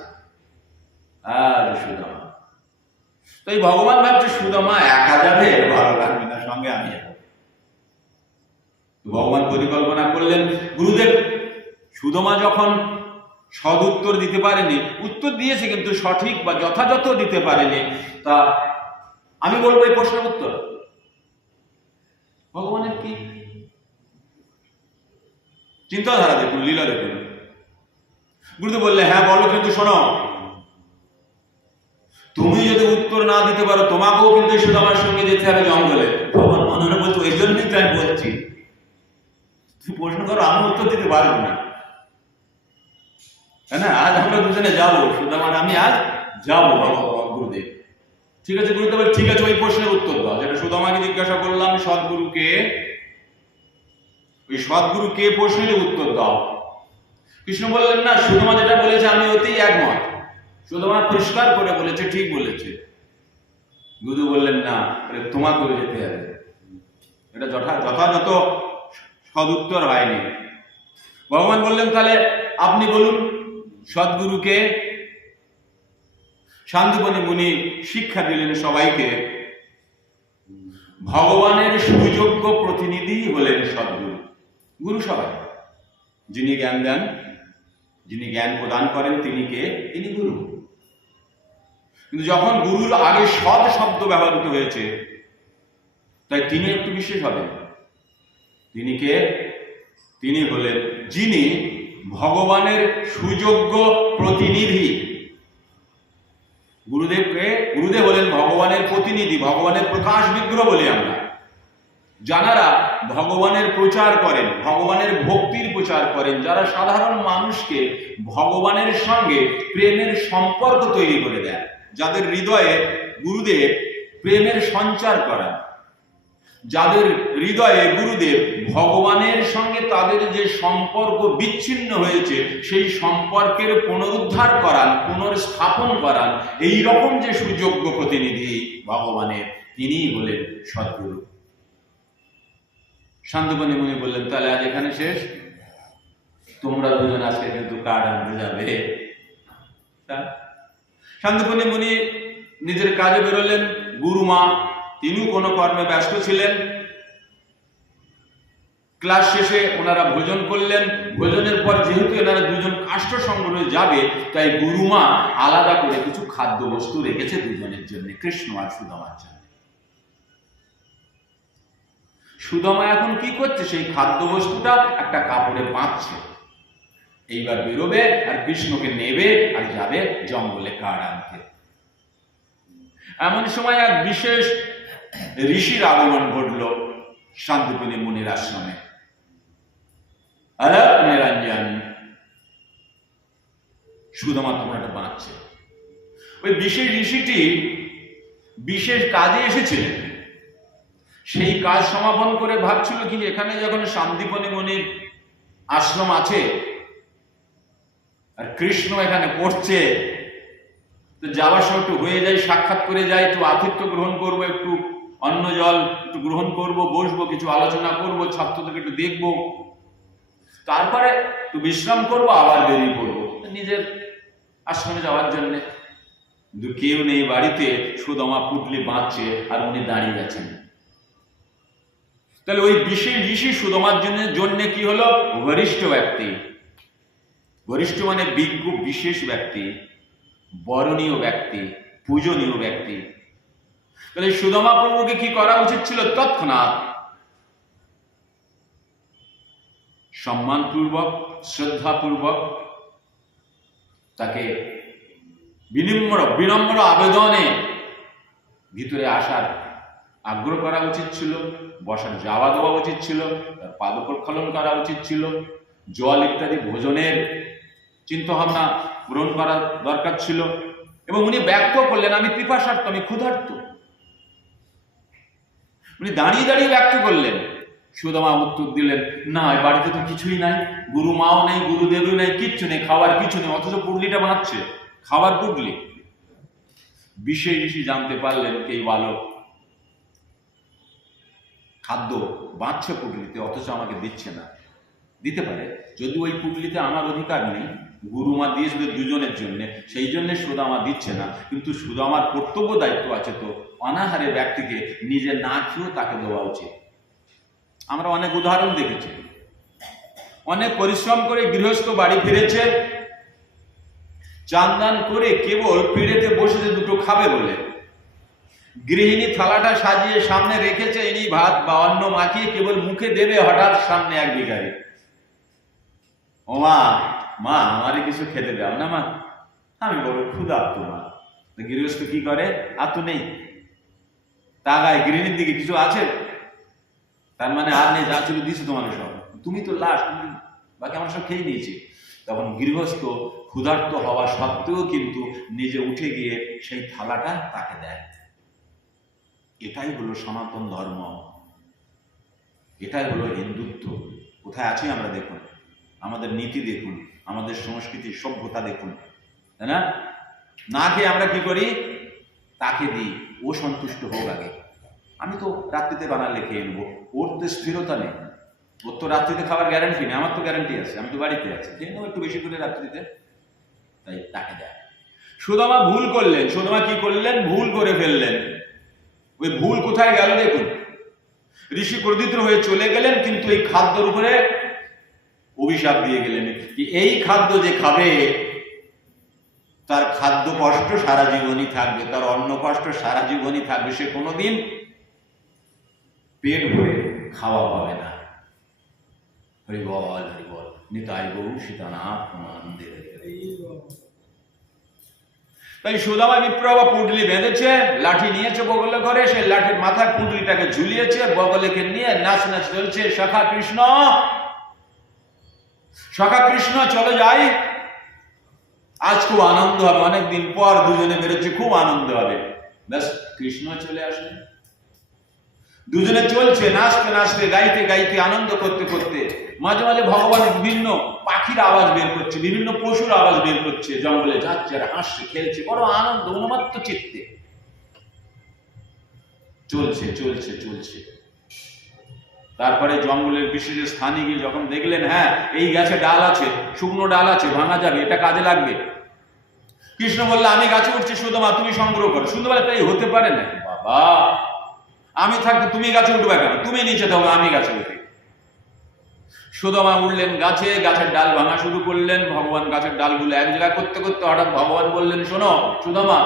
তো এই ভগবান ভাবছে সুদামা একা যাবে, ভালো লাগবে না, সঙ্গে আমি যাবো। ভগবান পরিকল্পনা করলেন। গুরুদেব সুদামা যখন সদ উত্তর দিতে পারেনি, উত্তর দিয়েছে কিন্তু সঠিক বা যথাযথ দিতে পারেনি, তা আমি বলবো এই প্রশ্নের উত্তর ভগবানের কি চিন্তাধারা দেখুন, লীলা দেখুন। গুরুদেব বললে হ্যাঁ বলো, কিন্তু শোনো, তুমি যদি উত্তর না দিতে পারো তোমাকেও কিন্তু সুদামার সঙ্গে যেতে হবে জঙ্গলে। ভগবান মনে বলতো এই জন্যই তো আমি বলছি, তুমি প্রশ্ন করো, আমি উত্তর দিতে পারবো না, তাই না? আজ আমরা দুজনে যাবো, সুদামার আমি আজ যাবো। গুরুদেব ঠিক আছে। গুরুদেব ঠিক আছে, ওই প্রশ্নের উত্তর দাও যেটা সুদামাকে জিজ্ঞাসা করলাম, সদ্গুরুকে, ওই সদ্গুরু কে প্রশ্নের উত্তর দাও। কৃষ্ণ বললেন না, সুদামা যেটা বলেছে আমি অতি একমত। সুদামা পরিষ্কার করে বলেছে, ঠিক বলেছে। গুরু বললেন না, তোমাকেও যেতে হবে, এটা যথাযথ সদুত্তর হয়নি। ভগবান বললেন তাহলে আপনি বলুন সদ্গুরুকে। শান্তিপনি মুনি শিক্ষা দিলেন সবাইকে, ভগবানের সুযোগ্য প্রতিনিধি হলেন সদ্গুরু। গুরু সবাই, যিনি জ্ঞান দেন, যিনি জ্ঞান প্রদান করেন, তিনি কে? তিনি গুরু। কিন্তু যখন গুরুর আগে সৎ শব্দ ব্যবহৃত হয়েছে, তাই তিনি একটু বিশেষ হবেন। তিনি কে? তিনি হলেন যিনি ভগবানের সুযোগ্য প্রতিনিধি। গুরুদেব হলেন ভগবানের প্রতিনিধি, ভগবানের প্রকাশ বিগ্রহ বলি আমরা, যারা ভগবানের প্রচার করেন, ভগবানের ভক্তির প্রচার করেন, যারা সাধারণ মানুষকে ভগবানের সঙ্গে প্রেমের সম্পর্ক তৈরি করে দেন, যাদের হৃদয়ে গুরুদেব প্রেমের সঞ্চার করেন, যাদের হৃদয়ে গুরুদেব ভগবানের সঙ্গে তাদের যে সম্পর্ক বিচ্ছিন্ন হয়েছে সেই সম্পর্কের পুনরুদ্ধার করান, পুনর্স্থাপন করান, এই রকম যে সুযোগ্য প্রতিনিধি ভগবানের, তিনিই হলেন সদ্গুরু। শান্তপনি মুনি বললেন তাহলে আজ এখানে শেষ, তোমরা দুজন আজকে কিন্তু কার্ড আনতে যাবে। শান্তপনি মুনি নিজের কাজে বেরোলেন। গুরুমা তিনিও কোনো কর্মে ব্যস্ত ছিলেন। ক্লাস শেষে ওনারা ভোজন করলেন। ভোজনের পর যেহেতু এনারা দুজন কাষ্ঠ সংগ্রহে যাবে, তাই গুরুমা আলাদা করে কিছু খাদ্য বস্তু রেখেছে দুজনের জন্য, কৃষ্ণ আর সুদামার জন্য। সুদামা এখন কি করছে? সেই খাদ্য বস্তুটা একটা কাপড়ে বাঁধছে। এইবার বেরোবে আর কৃষ্ণকে নেবে আর যাবে জঙ্গলে কাঠ আনতে। এমন সময় এক বিশেষ ঋষির আগমন ঘটল শান্তিপনি মুনির আশ্রমে। আলাপ নিরঞ্জন, সুদামা তোমরাটা বাঁচছে। ওই বিশেষ ঋষিটি বিশেষ কাজে এসেছিলেন। সেই কাজ সমাপন করে ভাবছিল কি, এখানে যখন শান্তিপনি মুনির আশ্রম আছে আর কৃষ্ণ এখানে পড়ছে, তো যাওয়ার সময় একটু হয়ে যায়, সাক্ষাৎ করে যায়, একটু আতিথ্য গ্রহণ করবো, একটু অন্ন জল একটু গ্রহণ করব, বসবো, কিছু আলোচনা করব, ছাত্রদেরকে একটু দেখবো, তারপরে একটু বিশ্রাম করবো, আবার বেরিয়ে পড়বো নিজের আশ্রমে যাওয়ার জন্যে। কিন্তু কেউ নেই বাড়িতে, সুদামা পুটলি বাঁচছে আর উনি দাঁড়িয়ে আছেন। তাহলে ওই বিশেষ ঋষি সুদামার জন্য কি হলো? বরিষ্ঠ ব্যক্তি। বরিষ্ঠ মানে বিজ্ঞ, বিশেষ ব্যক্তি, বরণীয় ব্যক্তি, পূজনীয় ব্যক্তি। তাহলে সুদামা প্রভুকে কি করা উচিত ছিল? তৎক্ষণাৎ সম্মানপূর্বক, শ্রদ্ধাপূর্বক তাকে বিনম্র আবেদনে ভিতরে আসার আগ্রহ করা উচিত ছিল, বসার যাওয়া দেওয়া উচিত ছিল, তার পাদপ্রক্ষালন করা উচিত ছিল, জল ইত্যাদি ভোজনের চিন্তাভাবনা গ্রহণ করা দরকার ছিল। এবং উনি ব্যক্ত করলেন আমি পিপাসার্থ, আমি ক্ষুধার্ত। উনি দাঁড়িয়ে দাঁড়িয়ে ব্যক্ত করলেন। সুদামা উত্তর দিলেন, না বাড়িতে তো কিছুই নাই, গুরু মাও নেই, গুরুদেবও নেই, কিচ্ছু নেই, খাবার কিছু নেই, অথচ পুডলিটা বাঁধছে, খাবার পুডলি। বিশেষ ঋষি জানতে পারলেন কে বালক খাদ্য বাঁধছে পুটলিতে, অথচ আমাকে দিচ্ছে না। দিতে পারে, যদি ওই পুটলিতে আমার অধিকার নেই, গুরুমা দিয়েছিল দুজনের জন্য, সেই জন্য সুদামা দিচ্ছে না। কিন্তু সুদামার কর্তব্য দায়িত্ব আছে তো অনাহারে ব্যক্তিকে নিজে না খেয়েও তাকে দেওয়া উচিত। আমরা অনেক উদাহরণ দেখেছি, অনেক পরিশ্রম করে গৃহস্থ বাড়ি ফিরেছে, চান দান করে কেবল পিড়েতে বসেছে দুটো খাবে বলে। গৃহিণী থালাটা সাজিয়ে সামনে রেখেছে, ইনি ভাত বা অন্ন মাখিয়ে কেবল মুখে দেবে, হঠাৎ সামনে এক ভিখারি। ও মা, মা আমারে কিছু খেতে দাও না মা, আমি বড় ক্ষুধার্ত মা। গৃহস্থ কি করে? আর তো নেই, তাকায় গৃহিণীর দিকে, কিছু আছে? তার মানে আর নেই, যা ছিল দিয়েছে তোমার সব, তুমি তো লাস্ট, বাকি আমরা সব খেয়ে নিয়েছি। তখন গৃহস্থ ক্ষুধার্ত হওয়া সত্ত্বেও কিন্তু নিজে উঠে গিয়ে সেই থালাটা তাকে দেয়। এটাই হলো সনাতন ধর্ম, এটাই হলো হিন্দুত্ব। কোথায় আছি আমরা দেখুন, আমাদের নীতি দেখুন, আমাদের সংস্কৃতি সভ্যতা দেখুন, তাই না? না খেয়ে আমরা কি করি? তাকে দিই, ও সন্তুষ্ট হোক আগে। আমি তো রাত্রিতে বানালে খেয়ে নেবো, ওর তো স্থিরতা নেই, ওর তো রাত্রিতে খাবার গ্যারান্টি নেই, আমার তো গ্যারান্টি আছে, আমি তো বাড়িতে আছি, খেয়ে নেবো একটু বেশি করে রাত্রিতে, তাই তাকে দেয়। সুদামা ভুল করলেন। সুদামা কি করলেন? ভুল করে ফেললেন। ওই ভুল কোথায় গেল দেখুন। ঋষি ক্রোধিত হয়ে চলে গেলেন, কিন্তু এই খাদ্যের উপরে অভিশাপ দিয়ে গেলেন কি এই খাদ্য যে খাবে তার খাদ্য কষ্ট সারা জীবনই থাকবে, তার অন্ন কষ্ট সারা জীবনই থাকবে, সে কোনোদিন পেট ভরে খাওয়া পাবে না। হরিবল হরিবল, নিতাই গৌ সীতানাথ আনন্দে। তাই সুদামা বিপ্রভা পুঁটলি বেঁধেছে, লাঠি নিয়েছে বগলে করে, সে লাঠির মাথায় পুঁটলিটাকে ঝুলিয়েছে, বগলেকে নিয়ে নাচ নাচ চলছে। সখা কৃষ্ণ, সখা কৃষ্ণ চলে যাই, আজ খুব আনন্দ হবে, অনেকদিন পর দুজনে বেরোচ্ছে, খুব আনন্দ হবে। ব্যাস কৃষ্ণ চলে আসলে, দুজনে চলছে, নাচতে নাচতে, গাইতে গাইতে, আনন্দ করতে করতে। মাঝে মাঝে ভগবান বিভিন্ন পাখির আওয়াজ বের করছে, বিভিন্ন পশুর আওয়াজ বের করছে, জঙ্গলে যাচ্ছে আর হাসছে খেলছে, বড় আনন্দ উন্মত্ত চিত্তে চলছে চলছে চলছে। তারপরে জঙ্গলের বিশেষ স্থানে গিয়ে যখন দেখলেন হ্যাঁ এই গাছে ডাল আছে, শুকনো ডাল আছে, ভাঙা যাবে, এটা কাজে লাগবে, কৃষ্ণ বললে আমি গাছে উঠছি, সুদামা তুমি সংগ্রহ করো। সুদামা তাই হতে পারে নাকি বাবা, আমি থাকতে তুমি গাছে উঠবে কেন, তুমি নিচে থাকো, আমি গাছে উঠি। সুদামা উঠলেন গাছে, গাছের ডাল ভাঙা শুরু করলেন। ভগবান গাছের ডালগুলো এক জায়গায় করতে করতে হঠাৎ ভগবান বললেন, শোনো সুদামা,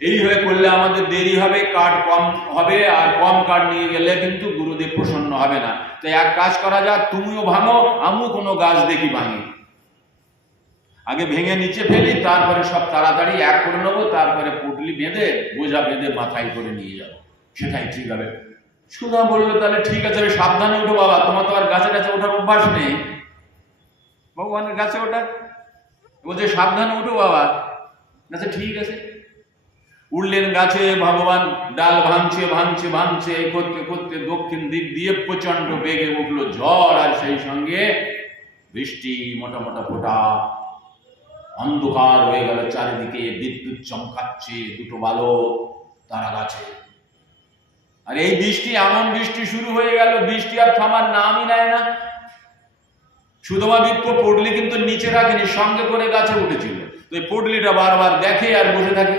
এইভাবে করলে আমাদের দেরি হবে, কাঠ কম হবে, আর কম কাঠ নিয়ে গেলে কিন্তু গুরুদেব প্রসন্ন হবে না। তো এক কাজ করা যাক, তুমিও ভাঙো, আমিও কোনো গাছ দেখি ভাঙি, আগে ভেঙে নিচে ফেলি, তারপরে সব তাড়াতাড়ি এক করে নেবো, তারপরে পুটলি বেঁধে বোঝা বেঁধে মাথায় করে নিয়ে যাবো, সেটাই ঠিক হবে। সুদামা বললো তাহলে ঠিক আছে, সাবধানে উঠো বাবা, তোমার তো আর গাছে গাছে ওঠার অভ্যাস নেই, ভগবানের গাছে ওঠার, বলছে সাবধানে উঠো বাবা। আচ্ছা ঠিক আছে, উঠলেন গাছে, ভগবান ডাল ভাঙছে ভাঙছে ভাঙছে করতে করতে দক্ষিণ দিক দিয়ে প্রচন্ড বেগে উঠলো ঝড়, আর সেই সঙ্গে বৃষ্টি, মোটা মোটা ফোঁটা, অন্ধকার হয়ে গেল চারিদিকে, বিদ্যুৎ চমকাচ্ছে, দুটো বালক তারা গাছে। আর এই বৃষ্টি, এমন বৃষ্টি শুরু হয়ে গেল, বৃষ্টি আর থামার নামই নেয় না। সুদামা বিপ্র পটলি কিন্তু নিচে রাখেনি, সঙ্গে করে গাছে উঠেছিল। তো এই পটলিটা বারবার দেখে আর বসে থাকে,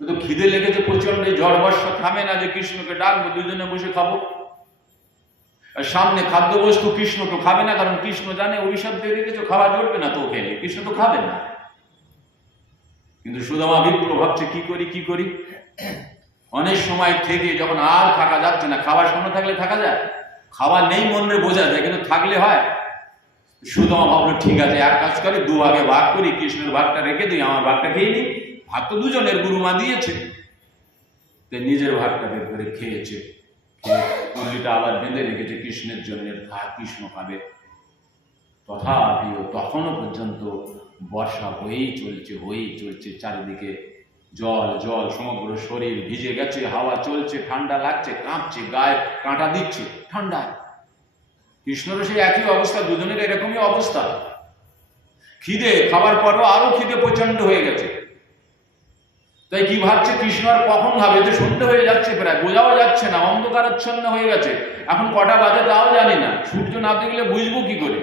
তো খিদে লেগেছে প্রচন্ড, ঝড় বর্ষা থামে না, যে কৃষ্ণকে ডাকবো, দুজনে বসে খাবো। আর সামনে খাদ্য বস্তু, কৃষ্ণ তো খাবে না, কারণ কৃষ্ণ জানে অভিশাপ দিয়ে রেখেছে, খাওয়া চলবে না, তো খেলে কৃষ্ণ তো খাবে না। কিন্তু সুদামা বিপ্র ভাবছে কি করি কি করি। অনেক সময় থেকে যখন আর থাকা যাচ্ছে না, খাবার সামনে থাকলে থাকা যায়, খাবার নেই মনে বোঝা যায়, কিন্তু থাকলে হয়। সুদামা ভাবলো ঠিক আছে, এক কাজ করে, দুভাগে ভাগ করি, কৃষ্ণের ভাগটা রেখে দিই, আমার ভাগটা খেয়ে নিই, ভাগ তো দুজনের, গুরুমা দিয়েছে। নিজের ভাগটা বের করে খেয়েছে, পল্লীটা আবার বেঁধে রেখেছে কৃষ্ণের জন্য, কৃষ্ণ খাবে। তথাপিও তখনও পর্যন্ত বর্ষা হয়েই চলছে, চারিদিকে জল জল, সমগ্র শরীর ভিজে গেছে, হাওয়া চলছে, ঠান্ডা লাগছে, কাঁপছে, গায়ে কাঁটা দিচ্ছে ঠান্ডায়। কৃষ্ণেরও সেই একই অবস্থা, দুজনের এরকমই অবস্থা। খিদে, খাবার পরও আরো খিদে প্রচন্ড হয়ে গেছে। তাই কি ভাবছে, কৃষ্ণ আর কখন খাবে, যে সন্ধ্যে হয়ে যাচ্ছে, প্রায় বোঝাও যাচ্ছে না, অন্ধকারাচ্ছন্ন হয়ে গেছে, এখন কটা বাজে তাও জানি না, সূর্য না দেখলে বুঝবো কি করে।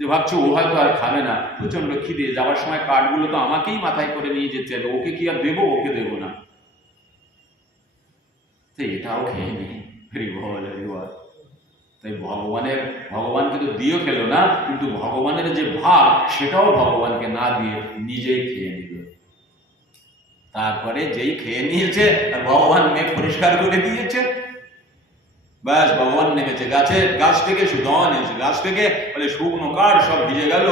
যে ভাবছো ও হয়তো আর খাবে না, প্রচন্ড খিদে, যাওয়ার সময় কাঠগুলো তো আমাকেই মাথায় করে নিয়ে যেতে হবে, ওকে কি আর দেবো, ওকে দেবো না, তো এটাও খেয়ে নি। তাই ভগবানকে তো দিয়েও খেলো না, কিন্তু ভগবানের যে ভাব সেটাও ভগবানকে না দিয়ে নিজেই খেয়ে নিল। তারপরে যেই খেয়ে নিয়েছে আর ভগবান মেঘ পরিষ্কার করে দিয়েছে, ব্যাস ভগবান নেমেছে গাছ থেকে সুদামা নেমেছে গাছ থেকে, বলে শুকনো কাঠ সব ভিজে গেল,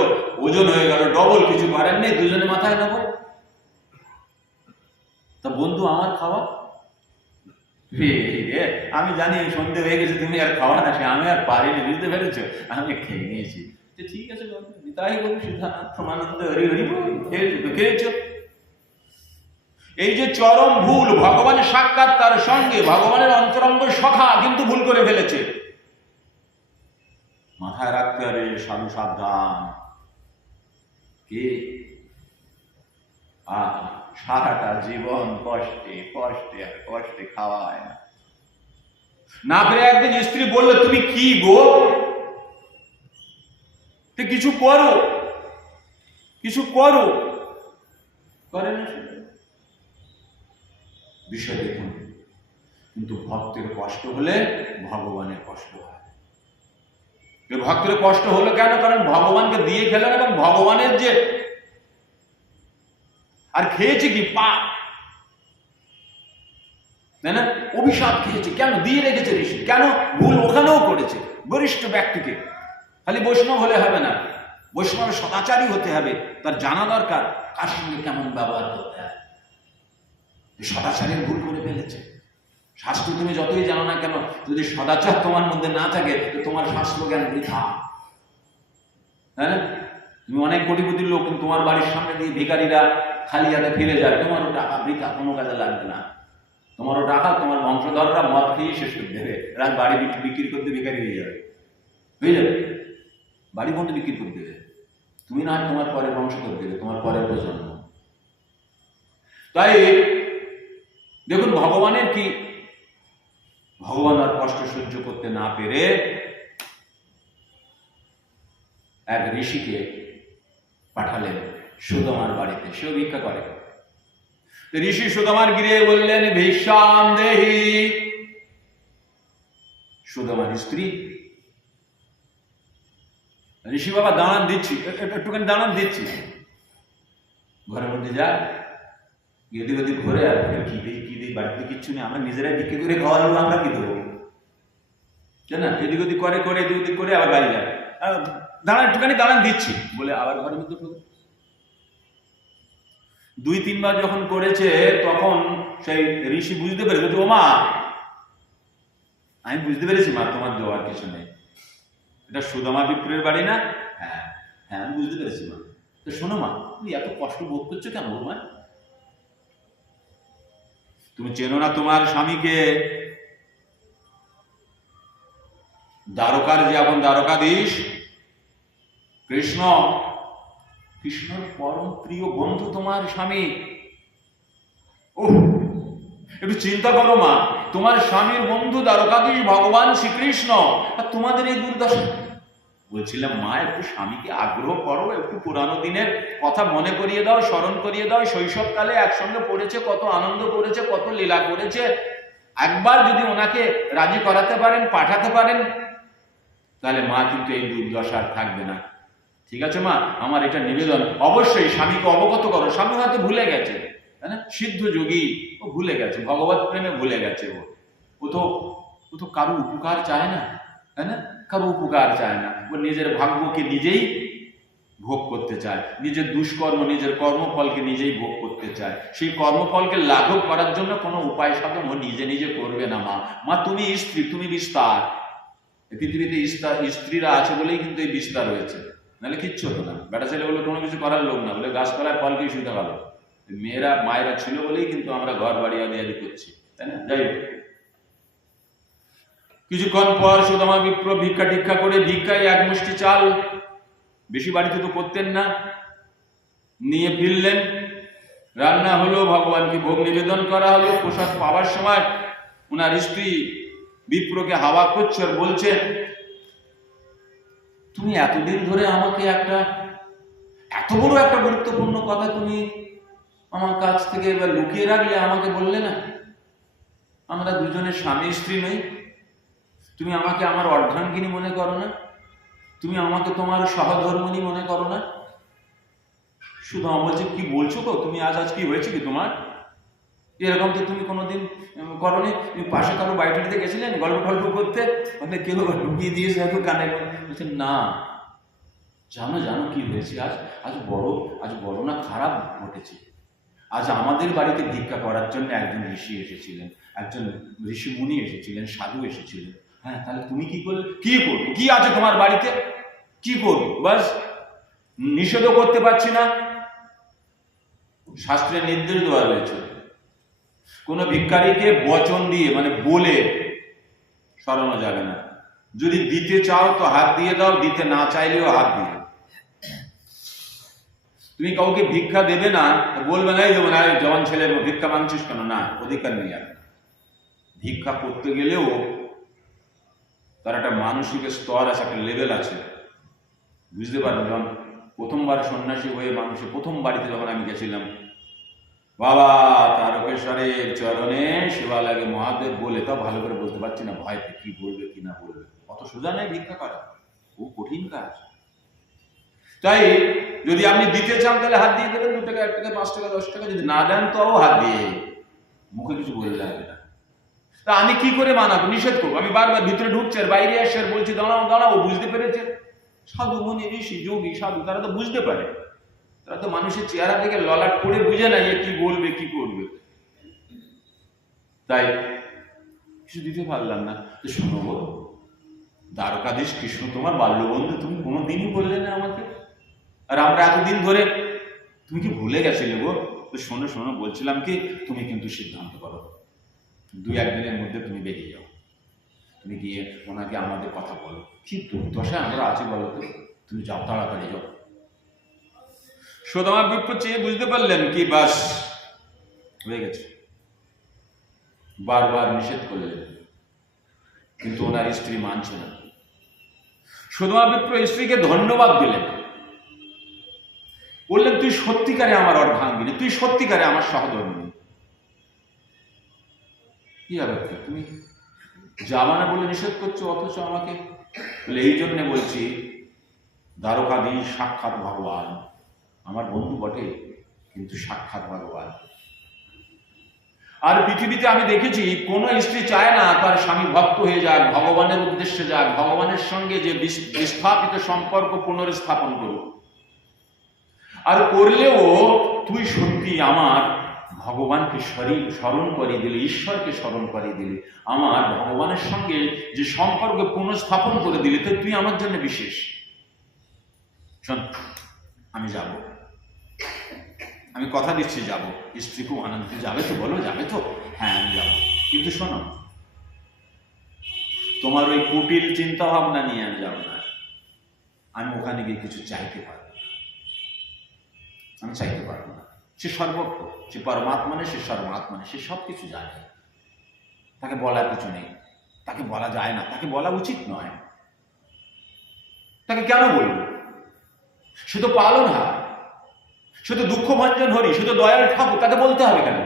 ওজন হয়ে গেল ডবল, কিছু পারেন নেই, দুজনে মাথায় নেব। তা বন্ধু আমার খাওয়া, আমি জানি সন্ধে হয়ে গেছে, তুমি আর খাওয়া না, সে আমি আর পারিনি, বুঝতে পেরেছো, আমি খেয়ে নিয়েছি। ঠিক আছে তাই বলুন, সিদ্ধানন্দ হরি হরি খেয়েছো। এই যে চরম ভুল, ভগবানের সাক্ষাৎ তার সঙ্গে, ভগবানের অন্তরঙ্গ সখা, কিন্তু ভুল করে ফেলেছে। মাথায় রাখতে হবে, সাধু সাবধান। কে সারাটা জীবন কষ্টে কষ্টে আর কষ্টে খাওয়ায় না পেরে একদিন স্ত্রী বললো, তুমি কি গো, কিছু করো, কিছু করো, করে না। বিষয় দেখুন, কিন্তু ভক্তের কষ্ট হলে ভগবানের কষ্ট হয়। ভক্তের কষ্ট হলো কেন? কারণ ভগবানকে দিয়ে খেলেন, এবং ভগবানের যে আর খেয়েছে কি পাপ, তাই না? অভিশাপ খেয়েছে। কেন দিয়ে রেখেছে ঋষি? কেন? ভুল ওখানেও করেছে। বরিষ্ঠ ব্যক্তিকে, খালি বৈষ্ণব হলে হবে না, বৈষ্ণব সদাচারী হতে হবে। তার জানা দরকার কার সঙ্গে কেমন ব্যবহার করতে হয়। সদাচারের ভুল করে ফেলেছে। শাস্ত্র তুমি যতই জানো না কেন, যদি সদাচার তোমার মধ্যে না থাকে তো তোমার শাস্ত্র জ্ঞান বৃথা, তাই না? তুমি অনেক কোটিপতির লোক, কিন্তু তোমার বাড়ির সামনে দিয়ে ভিখারিরা খালি হাতে ফিরে যায়, তোমারও টাকা বৃথা, কোনো কাজে লাগবে না। তোমারও টাকা তোমার বংশধররা মদ খেয়ে শেষ করে দেবে, রাত বাড়ি বিক্রি করতে ভিখারি হয়ে যাবে, বাড়ি বন্ধ বিক্রি করে দেবে। তুমি না তোমার পরের বংশধর দেবে, তোমার পরের প্রজন্ম। তাই দেখুন ভগবানের কি, ভগবান আর কষ্ট সহ্য করতে না পেরে এক ঋষিকে পাঠালেন সুদামার বাড়িতে, সেও ভিক্ষা করে। ঋষি সুদামার গিরে বললেন, ভিক্ষাম দেহি। সুদামার স্ত্রী, ঋষি বাবা দাঁড়ান দিচ্ছি, একটুখানি দাঁড়ান দিচ্ছি, ঘরের মধ্যে যা, এদিক ওদিক ঘুরে, আর কি দিই বাড়িতে কিচ্ছু নেই, আমরা নিজেরাই বিক্রি করে খাওয়া যাবো, আমরা কি দেবো, জান না? এদিক ওদিক করে এদিক ওদিক করে আবার বাড়ি যায়, দাঁড়ান একটুখানি দাঁড়ান দিচ্ছি বলে আবার ঘরের মধ্যে ঢুকে। 2-3 বার যখন করেছে, তখন সেই ঋষি বুঝতে পেরেছে, ও মা, আমি বুঝতে পেরেছি মা, তোমার দেওয়ার কিছু নেই, এটা সুদামা বিপ্রের বাড়ি না? হ্যাঁ হ্যাঁ আমি বুঝতে পেরেছি মা। তো শোনো মা, তুমি এত কষ্ট ভোগ করছো কেন মা? তুমি চেনো না তোমার স্বামীকে? দ্বারকার যে এখন দ্বারকাধীশ কৃষ্ণ, কৃষ্ণর পরম প্রিয় বন্ধু তোমার স্বামী। ওহ, একটু চিন্তা করো মা, তোমার স্বামীর বন্ধু দ্বারকাধীশ ভগবান শ্রীকৃষ্ণ, আর তোমাদের এই দুর্দশা। বলছিলাম মা, একটু স্বামীকে আগ্রহ করো, একটু পুরানো দিনের কথা মনে করিয়ে দাও, স্মরণ করিয়ে দাও। শৈশবকালে একসঙ্গে পড়েছে, কত আনন্দ করেছে, কত লীলা করেছে। একবার যদি ওনাকে রাজি করাতে পারেন, পাঠাতে পারেন, তাহলে মা কিন্তু এই দুর্দশা থাকবে না। ঠিক আছে মা, আমার এটা নিবেদন। অবশ্যই স্বামীকে অবগত করো। স্বামী হয়তো ভুলে গেছে, তাই না? সিদ্ধ যোগী, ও ভুলে গেছে, ভগবত প্রেমে ভুলে গেছে। ও তো কারো উপকার চায় না, তাই না? কারো উপকার চায় না, ও নিজের ভাগ্যকে নিজেই ভোগ করতে চায়, নিজের দুষ্কর্ম, নিজের কর্মফলকে নিজেই ভোগ করতে চায়। সেই কর্মফলকে লাঘব করার জন্য কোনো উপায় সাধন ও নিজে করবে না। মা তুমি স্ত্রী, তুমি বিস্তার। পৃথিবীতে স্ত্রীরা আছে বলেই কিন্তু এই বিস্তার হয়েছে, নাহলে কিচ্ছু হতো না। বেটা ছেলে বলে কোনো কিছু করার লোক না, বলে গাছতলায় ফল খেয়ে শুতে পারো। মায়েরা ছিল বলেই কিন্তু আমরা ঘর বাড়ি আদি করছি, তাই না? যাই হোক, কিছুক্ষণ পর সুদামা বিপ্র ভিক্ষা টিক্ষা করে, ভিক্ষায় এক মুষ্টি চাল, বেশি বাড়িতে তো করতেন না, নিয়ে ফিরলেন। রান্না হলো, ভগবানকে ভোগ নিবেদন করা হলো। প্রসাদ পাওয়ার সময় ওনার স্ত্রী বিপ্রকে হাওয়া করছে আর বলছে, তুমি এতদিন ধরে আমাকে এত বড় একটা গুরুত্বপূর্ণ কথা তুমি আমার কাছ থেকে এবার লুকিয়ে রাখলে, আমাকে বললে না আমরা দুজনের স্বামী স্ত্রী নই? তুমি আমাকে আমার অর্ধাঙ্গিনী মনে করো না? তুমি আমাকে তোমার সহধর্মিণী মনে করো না? শুধু আমার বলছে, কি বলছো গো তুমি? আজ কি হয়েছে কি তোমার? এরকম তো তুমি কোনোদিন করনি। তুমি পাশে কারো বাড়িটাতে গেছিলেন গল্প টল্প করতে, মানে কেউ ঢুকিয়ে দিয়েছে হয়তো কানে। বলছে না, জানো কি হয়েছে আজ? আজ বড় না খারাপ ঘটেছে। আজ আমাদের বাড়িতে ভিক্ষা করার জন্য একজন ঋষি এসেছিলেন, একজন ঋষি মুনি এসেছিলেন, সাধু এসেছিলেন। হ্যাঁ, তাহলে তুমি কি করলে? কি করবো? কি আছে তোমার বাড়িতে? কি করবো? বাস, নিষেধও করতে পারছি না। শাস্ত্রের নির্দেশ দেওয়া রয়েছে, কোন ভিক্ষারীকে বচন দিয়ে মানে বলে সরানো যাবে না। যদি দিতে চাও তো হাত দিয়ে দাও, দিতে না চাইলেও হাত দিয়ে। তুমি কাউকে ভিক্ষা দেবে না, বলবে না এই দেবো না, জওয়ান ছেলে ভিক্ষা মাংছিস কেন? না, অধিকার নেই। আর ভিক্ষা করতে গেলেও তার একটা মানসিক স্তর আছে, একটা লেভেল আছে, বুঝতে পারেন? যখন প্রথমবার সন্ন্যাসী হয়ে মানুষের প্রথম বাড়িতে যখন আমি গেছিলাম, বাবা তারকেশ্বরের চরণে সেবা লাগে মহাদেব বলে, তাও ভালো করে বলতে পারছি না, ভয়তে কি বলবে কি না বলবে। অত সোজা নয় ভিক্ষা করা, খুব কঠিন কাজ। তাই যদি আপনি দিতে চান তাহলে হাত দিয়ে দেবেন, 2 টাকা 1 টাকা 5 টাকা 10 টাকা। যদি না দেন তাও হাত দিয়ে, মুখে কিছু বলে লাগবে না। তা আমি কি করে মানাবো, নিষেধ করবো? আমি বারবার ভিতরে ঢুকছে আর বাইরে আসছে আর বলছি দাঁড়াও। বুঝতে পেরেছে সাধু মুনি ঋষি যোগী সাধু, তারা তো বুঝতে পারে, তারা তো মানুষের চেহারা থেকে ললাট পড়ে বুঝে না যে কি বলবে কি করবে। তাই কিছু দিতে পারলাম না। তো শোনো গো, দ্বারকাধীশ কৃষ্ণ তোমার বাল্যবন্ধু, তুমি কোনোদিনই বললে না আমাকে। আর আমরা এতদিন ধরে, তুমি কি ভুলে গেছিলে গো? তো শোনো, বলছিলাম কি, তুমি কিন্তু সিদ্ধান্ত করো, 2-1 দিনের মধ্যে তুমি বেরিয়ে যাও। তুমি গিয়ে ওনাকে আমাদের কথা বলো, কি দুর্দশায় আমরা আছি বলো তো। তুমি যাও, তাড়াতাড়ি যাও। সুদামা বিপ্র চেয়ে বুঝতে পারলেন কি বাস হয়ে গেছে। বারবার নিষেধ করলেন, কিন্তু ওনার স্ত্রী মানছে না। সুদামা বিপ্র স্ত্রীকে ধন্যবাদ দিলেন, বললেন তুই সত্যিকারে আমার অর্ধাঙ্গিনী, তুই সত্যিকারে আমার সহধর্মিনী। কি হবে, তুমি যাবা না বলে নিষেধ করছো, অথচ আমাকে বলে এই জন্যে বলছি, দ্বারকাধীশ সাক্ষাৎ ভগবান, আমার বন্ধু বটে কিন্তু সাক্ষাৎ ভগবান। আর পৃথিবীতে আমি দেখেছি কোন স্ত্রী চায় না তার স্বামী ভক্ত হয়ে যাক, ভগবানের উদ্দেশ্যে যাক, ভগবানের সঙ্গে যে বিস্থাপিত সম্পর্ক পুনর্স্থাপন করুক। আর করলেও তুই সত্যি আমার ভগবানকে স্মরণ করিয়ে দিলে, ঈশ্বরকে স্মরণ করিয়ে দিলে, আমার ভগবানের সঙ্গে যে সম্পর্ক পুনঃস্থাপন করে দিলে, তো তুই আমার জন্য বিশেষ। শোন, আমি যাব, আমি কথা দিচ্ছি যাব। স্ত্রী খুব আনন্দিত, যাবে তো? বলো যাবে তো? হ্যাঁ আমি যাব, কিন্তু শোনো, তোমার ওই কুটিল চিন্তা ভাবনা নিয়ে আমি যাব না। আমি ওখানে গিয়ে কিছু চাইতে পারবো না, আমি চাইতে পারবো না। সে সর্বজ্ঞ, সে পরমাত্মা নেই, সে সর্বাত্মা নেই, সে সব কিছু জানে, তাকে বলার কিছু নেই, তাকে বলা যায় না, তাকে বলা উচিত নয়। তাকে কেন বলবো? সে তো পালনহার, সে তো দুঃখ ভঞ্জন হরি, সে তো দয়াল ঠাকুর, তাকে বলতে হবে কেন?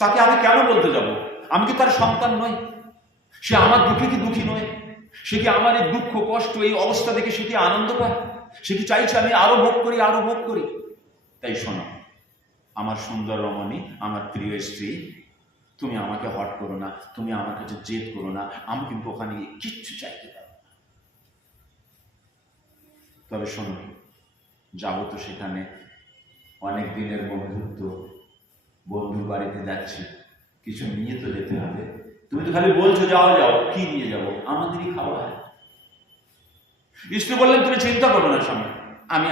তাকে আমি কেন বলতে যাব? আমি কি তার সন্তান নই? সে আমার দুঃখে কি দুঃখী নয়? সে কি আমার এই দুঃখ কষ্ট এই অবস্থা দেখে সে কি আনন্দ পায়? সে কি চাইছে আমি আরো ভোগ করি, আরো ভোগ করি? তাই শোনো, আমার সুন্দর রমণী, আমার প্রিয় স্ত্রী, তুমি আমাকে হট করো না, তুমি আমার কাছে জেদ করো না। আমি কিন্তু ওখানে গিয়ে কিচ্ছু চাইতে পারবো না। তবে শোনো, যাবো তো সেখানে, অনেক দিনের বন্ধুত্ব, বন্ধুর বাড়িতে যাচ্ছি, কিছু নিয়ে তো যেতে হবে। তুমি তো খালি বলছো যাও যাও, কি নিয়ে যাবো? আমাদেরই খাওয়া হয়। স্ত্রী বললেন তুমি চিন্তা করো না স্বামী,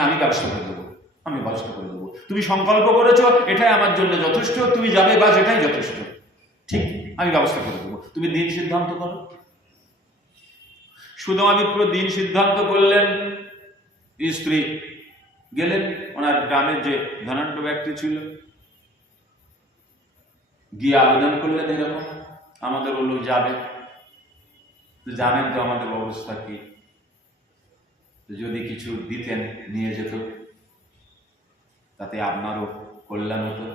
আমি ব্যবস্থা করে দেবো, আমি ব্যবস্থা করে দেবো। তুমি সংকল্প করেছো, এটাই আমার জন্য যথেষ্ট, তুমি যাবে বাস, এটাই যথেষ্ট। ঠিক, আমি ব্যবস্থা করে দেবো, তুমি দিন সিদ্ধান্ত করো। সুদামা বিপ্র দিন সিদ্ধান্ত করলেন, স্ত্রী গেলেন। ওনার গ্রামের যে ধনাঢ্য ব্যক্তি ছিল, গিয়ে আবেদন করলেন এরকম আমাদের ও লোক যাবে, তো জানেন তো আমাদের অবস্থা কি। যদি কিছু দিতেন, নিয়ে যেত, তাতে আপনারও কল্যাণ হতো।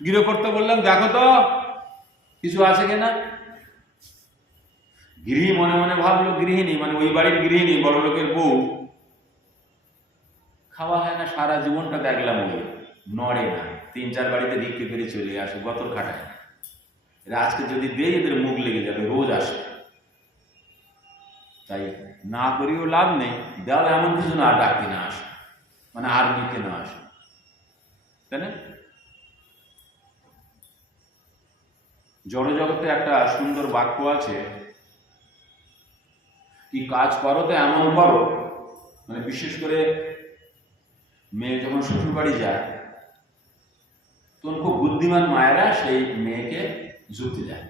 গৃহকর্তা বললাম, দেখো তো কিছু আছে কিনা। গৃহী মনে মনে ভাবলো, গৃহিণী মানে ওই বাড়ির গৃহিণী, বড় লোকের বউ, খাওয়া হয় না, সারা জীবনটা দেখলাম ওই নড়ে না, 3-4 বাড়িতে বিক্রি করে চলে আসে, গতর খাটায়। এরা আজকে যদি দেয় এদের মুখ লেগে যাবে, রোজ আসে। তাই না করিও লাভ নেই, দেওয়া এমন কিছু না ডাকতে না আসে, মানে আর নিতে না আসে, তাই না? জড়জগতে একটা সুন্দর বাক্য আছে, কি কাজ করো তো এমন করো, মানে বিশেষ করে মেয়ে যখন শ্বশুর বাড়ি যায় তখন খুব বুদ্ধিমান মায়েরা সেই মেয়েকে যুক্তি দেয়।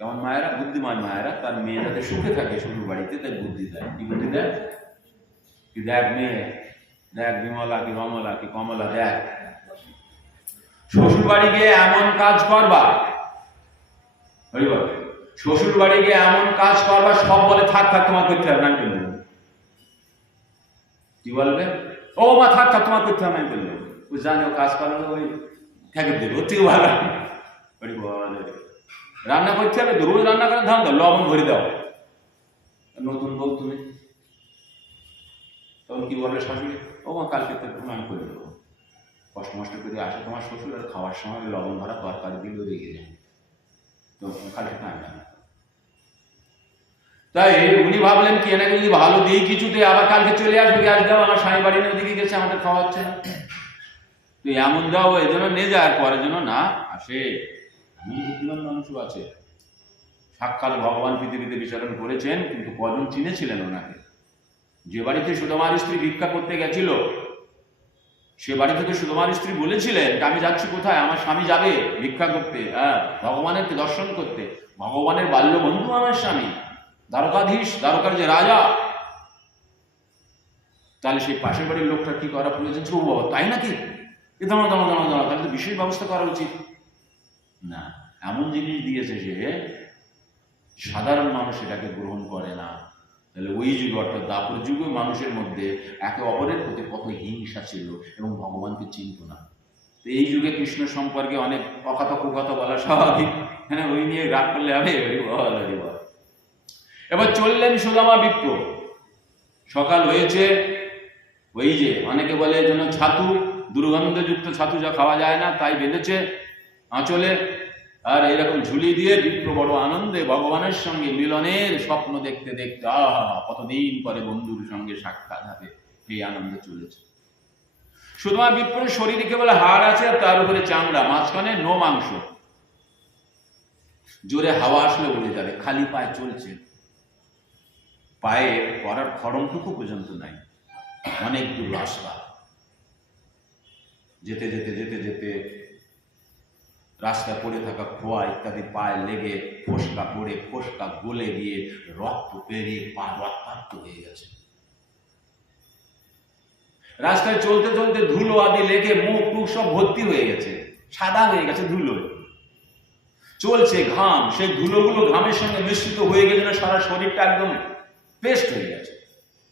কেমন মায়েরা? বুদ্ধিমান মায়েরা তার মেয়ে যাতে সুখে থাকে শ্বশুর বাড়িতে, তাই বুদ্ধি দেয়। কি বুদ্ধি দেয়? কি দেখ মেয়ে, দেখ বিমলা কি রমলা কি কমলা, দেখ শ্বশুর বাড়ি গিয়ে এমন কাজ করবা, শ্বশুর বাড়ি গিয়ে এমন কাজ করবা, সব বলে থাক থাক তোমার করতে হবে না, আমি করবো। কি বলবে? ও মা থাক থাক তোমার করতে হবে, আমি করবো। ওই জানে ও কাজ করানো, ওই ঠেকে দেবে, ওর থেকে ভালো। রান্না করতে হবে তো, রোজ রান্না করে ধান দাও, লবণ ভরে দাও। নতুন বউ তুমি, তখন কি বলবে শাশুড়ি? ও মা কালকে তো আমি করে দেবো। কষ্ট মষ্ট করে আসে তোমার শ্বশুর, আর খাওয়ার সময় লবণ ভরা তরকারি দিল রেগে যায়, তো কালকে তো আমি। তাই উনি ভাবলেন কি এনাকে যদি ভালো দিই কিছুতে, আবার কালকে চলে আসবে, গ্যাস দাও, আমার স্বামী বাড়ি নিয়ে ওদিকে গেছে, আমাদের খাওয়া হচ্ছে না, তো এমন দাও এই জন্য নিয়ে যায়, আর পরের জন্য না আসে। এমন বুদ্ধিমান মানুষও আছে। সাক্ষাৎ ভগবান পৃথিবীতে বিচরণ করেছেন, কিন্তু কজন চিনেছিলেন ওনাকে? যে বাড়িতে সুদামার স্ত্রী ভিক্ষা করতে গেছিল, সে বাড়ি থেকে সুদামার স্ত্রী বলেছিলেন আমি যাচ্ছি কোথায়, আমার স্বামী যাবে ভিক্ষা করতে, হ্যাঁ ভগবানের দর্শন করতে, ভগবানের বাল্য বন্ধু আমার স্বামী, দ্বারকাধীশ, দ্বারকার যে রাজা। তাহলে সেই পাশের বাড়ির লোকটা কি করা প্রয়োজন ছিল? ও বাবা তাই নাকি, এ দাঁড়া দাঁড়া দাঁড়া দাঁড়া, তাহলে তো বিশেষ ব্যবস্থা করা উচিত। না, এমন জিনিস দিয়েছে যে সাধারণ মানুষ এটাকে গ্রহণ করে না। তাহলে ওই যুগে, অর্থাৎ দাপর যুগে মানুষের মধ্যে একে অপরের প্রতি কত হিংসা ছিল এবং ভগবানকে চিনত না। তো এই যুগে কৃষ্ণ সম্পর্কে অনেক অকথা কুকথা বলা স্বাভাবিক, হ্যাঁ, ওই নিয়ে রাগ করলে হবে? এবার চললেন সুদামা বিপ্র। সকাল হয়েছে, ওই যে অনেকে বলে যেন ছাতু, দুর্গন্ধযুক্ত ছাতু যা খাওয়া যায় না, তাই বেঁধেছে আঁচলে, আর এইরকম ঝুলি দিয়ে বিপ্র বড় আনন্দে ভগবানের সঙ্গে মিলনের স্বপ্ন দেখতে দেখতে, আহা কতদিন পরে বন্ধুর সঙ্গে সাক্ষাৎ হবে, এই আনন্দে চলেছে। সুদামা বিপ্রের শরীরে কেবল হাড় আছে, আর তার উপরে চামড়া, মাঝখানে নো মাংস। জোরে হাওয়া আসলে উড়ে যাবে, খালি পায়ে চলছে, পায়ে পরার খড়মটুকু পর্যন্ত নাই, অনেক দূর রাস্তা। যেতে যেতে যেতে যেতে রাস্তায় পড়ে থাকা খোয়া ইত্যাদি পায়ে লেগে ফোসকা পড়ে, ফোসকা গলে গিয়ে রক্ত পেরিয়ে পা রক্তাক্ত হয়ে গেছে। রাস্তায় চলতে চলতে ধুলো আদি লেগে মুখ টুক সব ভর্তি হয়ে গেছে, সাদা হয়ে গেছে ধুলো। চলছে ঘাম, সেই ধুলোগুলো ঘামের সঙ্গে মিশ্রিত হয়ে গেছে, সারা শরীরটা একদম পেস্ট হয়ে গেছে।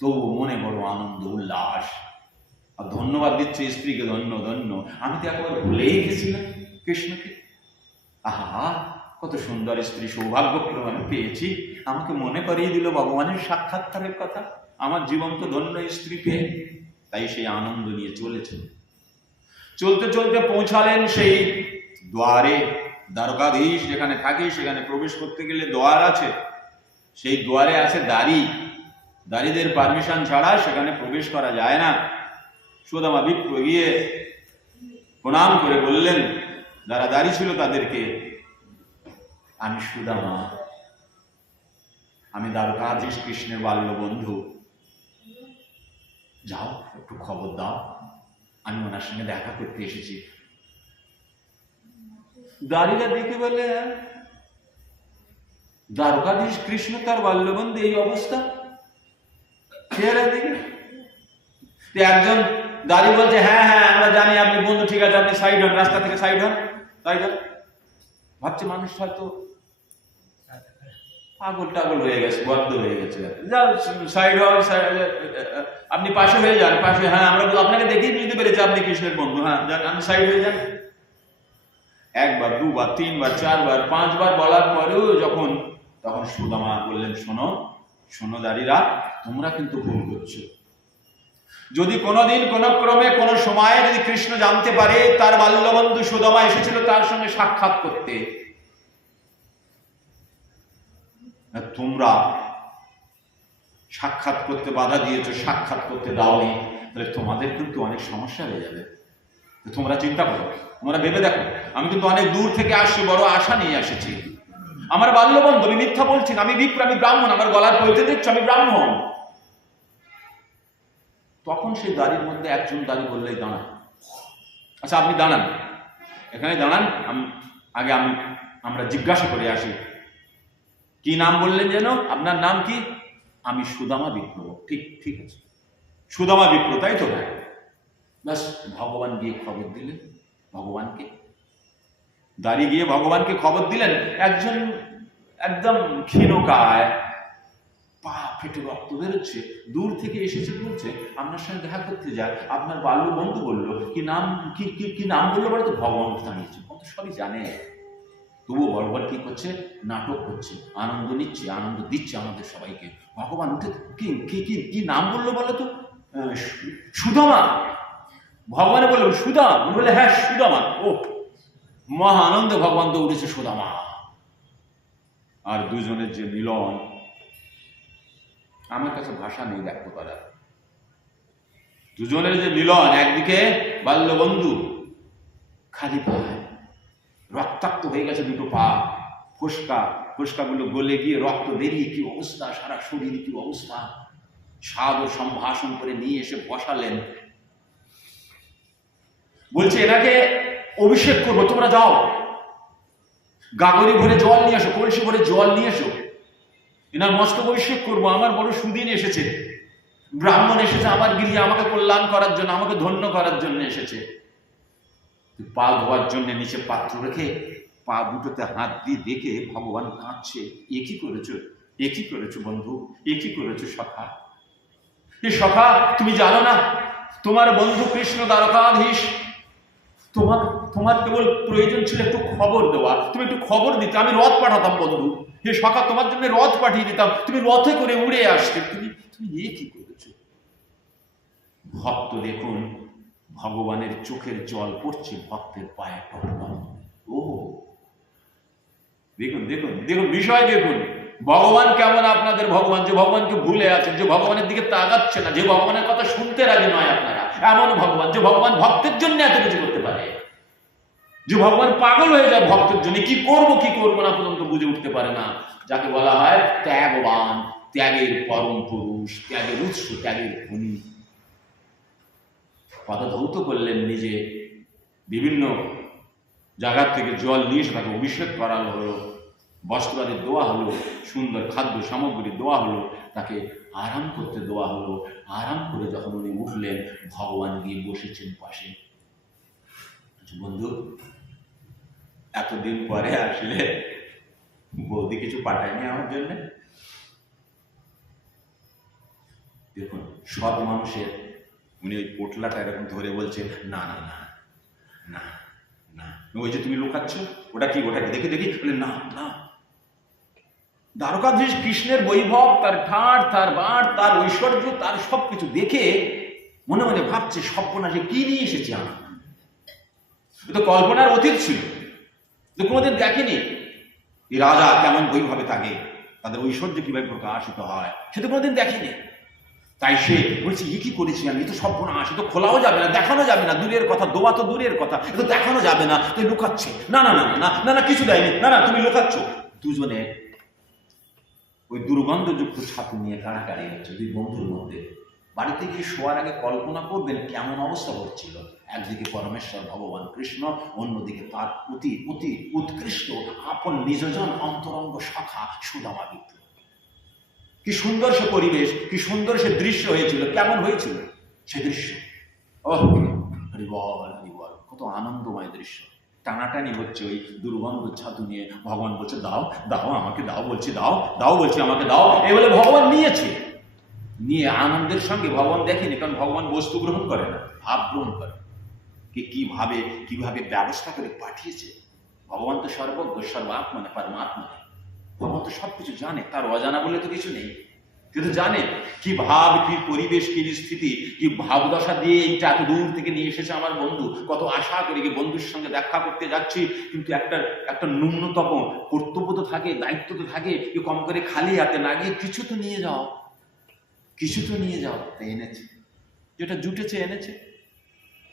তবু মনে বড় আনন্দ উল্লাস, আর ধন্যবাদ দিচ্ছে স্ত্রীকে, ধন্য ধন্য, আমি তো একবার ভুলেই গেছিলাম কৃষ্ণকে। আহা কত সুন্দর স্ত্রী, সৌভাগ্যক্রমে আমি পেয়েছি, আমাকে মনে করিয়ে দিল ভগবানের সাক্ষাৎকারের কথা, আমার জীবন তো ধন্য স্ত্রী পেয়ে। তাই সেই আনন্দ নিয়ে চলেছে। চলতে চলতে পৌঁছালেন সেই দ্বারে। দ্বারকাধীশ যেখানে থাকে সেখানে প্রবেশ করতে গেলে দ্বার আছে, সেই দ্বারে আছে দাড়ি, দাড়িদের পারমিশন ছাড়া সেখানে প্রবেশ করা যায় না। সুদামা বিপ্র গিয়ে প্রণাম করে বললেন, যারা দাড়ি ছিল তাদেরকে, আমি সুদামা, আমি দ্বারকাধীশ কৃষ্ণের বাল্য বন্ধু, যাও একটু খবর দাও, আমি ওনার সঙ্গে দেখা করতে এসেছি। দাড়িটা দেখে বলে, দ্বারকাধীশ কৃষ্ণ তার বাল্যবন্ধু, এই অবস্থা চেহারা দেখে। একজন দাড়ি বলছে, হ্যাঁ হ্যাঁ আমরা জানি আপনি বন্ধু, ঠিক আছে আপনি সাইড হন, রাস্তা থেকে সাইড হন, সাইড হন। ভাবছে মানুষ হয়তো পাগল টাগল হয়ে গেছে, বদ্ধ হয়ে গেছে। যাও সাইড হও, আপনি পাশে হয়ে যান, পাশে। হ্যাঁ, আমরা আপনাকে দেখেই বুঝতে পেরেছি আপনি কৃষ্ণের বন্ধু। হ্যাঁ যান, আপনি সাইড হয়ে যান। একবার, দুবার, তিনবার, চারবার, পাঁচবার বলার পরেও তখন সুদামা বললেন, শোনো শোনো দাঁড়িরা, তোমরা কিন্তু ভুল করছো। যদি কোনোদিন কোন ক্রমে কোন সময়ে যদি কৃষ্ণ জানতে পারে তার বাল্যবন্ধু সুদামা এসেছিল তার সঙ্গে সাক্ষাৎ করতে, তোমরা সাক্ষাৎ করতে বাধা দিয়েছো, সাক্ষাৎ করতে দাওনি, তাহলে তোমাদের কিন্তু অনেক সমস্যা হয়ে যাবে। তোমরা চিন্তা করো, তোমরা ভেবে দেখো, আমি কিন্তু অনেক দূর থেকে আসছি, বড় আশা নিয়ে এসেছি। আমার বাল্যবন্ধু, আমি মিথ্যা বলছি না, আমি বিপ্র, আমি ব্রাহ্মণ, আমার গলার পরিচয় দিচ্ছ আমি ব্রাহ্মণ। তখন সেই দাড়ির মধ্যে একজন দাড়ি বললেই, দাঁড়ান। আচ্ছা আপনি দাঁড়ান, এখানে দাঁড়ান, আমরা জিজ্ঞাসা করে আসি। কি নাম বললেন যেন? আপনার নাম কি? আমি সুদামা বিপ্র। ঠিক আছে, সুদামা বিপ্র, তাই তো? ব্যাস, ভগবান গিয়ে খবর দিলেন ভগবানকে। দাঁড়িয়ে গিয়ে ভগবানকে খবর দিলেন। একজন একদম ক্ষীণকায়, পা ফেটে রক্ত বেরোচ্ছে, দূর থেকে এসেছে, বলছে আপনার সঙ্গে দেখা করতে যায়। আপনার বাল্য বন্ধু বললো, কি নাম বললো বলে? তো ভগবান জানিয়েছে, কত সবই জানে। তবুও ভগবান কি করছে? নাটক করছে, আনন্দ নিচ্ছে, আনন্দ দিচ্ছে আমাদের সবাইকে। ভগবান উঠে কি নাম বললো বলো তো? সুদামা। ভগবানে বললো সুদামা, বলে হ্যাঁ সুদামা। ও মহা আনন্দে ভগবান তো উঠেছে সুদামা। আর দুজনের যে মিলন, আমার কাছে ভাষা নেই ব্যক্ত করার। দুজনের যে মিলন, একদিকে বাল্যবন্ধু খালি পায়, রক্তাক্ত হয়ে গেছে দুটো পা, ফোসকাগুলো গলে গিয়ে রক্ত বেরিয়ে কি অবস্থা, সারা শরীর কি অবস্থা। সাদর সম্ভাষণ করে নিয়ে এসে বসালেন, বলছে এনাকে অভিষেক করবো, তোমরা যাও গাগরি ভরে জল নিয়ে এসো, কলসি ভরে জল নিয়ে এসো, এনার মস্তক অভিষেক করবো। আমার বড় সুদিন এসেছে, ব্রাহ্মণ এসেছে আমার গৃহে, আমাকে কল্যাণ করার জন্য, আমাকে ধন্য করার জন্য এসেছে। পা ধোয়ার জন্য নিচে পাত্র রেখে পা দুটোতে হাত দিয়ে দেখে ভগবান কাঁদছে। এ কি করেছো বন্ধু, এ কি করেছো সখা? এ সখা, তুমি জানো না তোমার বন্ধু কৃষ্ণ দ্বারকাধীশ, তোমার কেবল প্রয়োজন ছিল একটু খবর দেওয়া, তুমি একটু খবর দিতে, আমি রথ পাঠাতাম বন্ধু। হে সখা, তোমার জন্য রথ পাঠিয়ে দিতাম, তুমি রথে করে উড়ে আসতে। তুমি এ কি করেছো? ভক্ত দেখুন, ভগবানের চোখের জল পড়ছে ভক্তের পায়ে টপটপ। ও দেখুন দেখুন দেখুন, বিষয় দেখুন, ভগবান কেমন আপনাদের ভগবান, যে ভগবানকে ভুলে আছেন, যে ভগবানের দিকে তাকাচ্ছে না, যে ভগবানের কথা শুনতে রাজি নয় আপনারা, এমন ভগবান, যে ভগবান ভক্তের জন্য এত কিছু করতে পারে, যে ভগবান পাগল হয়ে যায় ভক্তের জন্য, কি করবো না পর্যন্ত বুঝে উঠতে পারে না। যাকে বলা হয় ত্যাগবান, ত্যাগের পরম পুরুষ, ত্যাগের উৎস, ত্যাগের খনি। পদধৌত করলেন নিজে, বিভিন্ন জায়গার থেকে জল নিয়ে এসে তাকে অভিষেক করানো হলো, বস্ত্রাদি দেওয়া হলো, সুন্দর খাদ্য সামগ্রী দেওয়া হলো, তাকে আরাম করতে দেওয়া হলো। আরাম করে যখন উনি উঠলেন, ভগবান গিয়ে বসেছেন পাশে। বন্ধু, এতদিন পরে আসলে বৌদি কিছু পাঠায়নি আমার জন্য? দেখুন, সব মানুষের, উনি ওই পোটলাটা এরকম ধরে বলছে, না না না না না, ওই যে তুমি লুকাচ্ছ, ওটাকে দেখি বলে, না না। দ্বারকাধীশ কৃষ্ণের বৈভব, তার ঠাট, তার বাট, তার ঐশ্বর্য, তার সবকিছু দেখে মনে মনে ভাবছে, সর্বনাশে কি নিয়ে এসেছি আমি। তো কল্পনার অতীত ছিল, তো কোনোদিন দেখেনি এই রাজা কেমন বৈভবে থাকে, তাদের ঐশ্বর্য কিভাবে প্রকাশিত হয়, সে তো কোনোদিন দেখেনি। তাই সে বলছে, কি করেছি আমি, তো সর্বনাশ, তো খোলাও যাবে না, দেখানো যাবে না, দূরের কথা, দোয়া তো দূরের কথা, তো দেখানো যাবে না, তুই লুকাচ্ছে। না না না না না না, কিছু দেয়নি, না না তুমি লুকাচ্ছ। দুজনে ওই দুর্গন্ধযুক্ত ছাতু নিয়ে কাড়াকাড়ি হচ্ছে দুই বন্ধুর মধ্যে। বাড়িতে গিয়ে শোয়ার আগে কল্পনা করবেন কেমন অবস্থা হচ্ছিল। একদিকে পরমেশ্বর ভগবান কৃষ্ণ, অন্যদিকে তার অতি অতি উৎকৃষ্ট আপন নিজজন অন্তরঙ্গ শাখা সুদামা বিপ্র। কি সুন্দর সে পরিবেশ, কি সুন্দর সে দৃশ্য হয়েছিল, কেমন হয়েছিল সে দৃশ্য। ওহ হরিবল হরিবল, কত আনন্দময় দৃশ্য। টানাটানি হচ্ছে ওই দুর্গন্ধ ছাতু নিয়ে। ভগবান বলছে দাও দাও আমাকে দাও, বলছি দাও দাও, বলছি আমাকে দাও। এই বলে ভগবান নিয়েছে, নিয়ে আনন্দের সঙ্গে ভগবান দেখেনি, কারণ ভগবান বস্তু গ্রহণ করে না, ভাব গ্রহণ করে। কিভাবে কিভাবে ব্যবস্থা করে পাঠিয়েছে। ভগবান তো সর্বজ্ঞ, সর্বাত্মা মানে পরমাত্মা। ভগবান তো সবকিছু জানে, তার অজানা বলে তো কিছু নেই। কিন্তু জানে কি ভাব, কি পরিবেশ, কি স্থিতি, কি ভাবদশা দিয়ে এইটা এত দূর থেকে নিয়ে এসেছে আমার বন্ধু। কত আশা করি কি বন্ধুর সঙ্গে দেখা করতে যাচ্ছি, কিন্তু একটা ন্যূনতম কর্তব্য তো থাকে, দায়িত্ব তো থাকে, কি কম করে খালি হাতে না গিয়ে কিছু তো নিয়ে যাও, কিছু তো নিয়ে যাও। তাই এনেছে, যেটা জুটেছে এনেছে,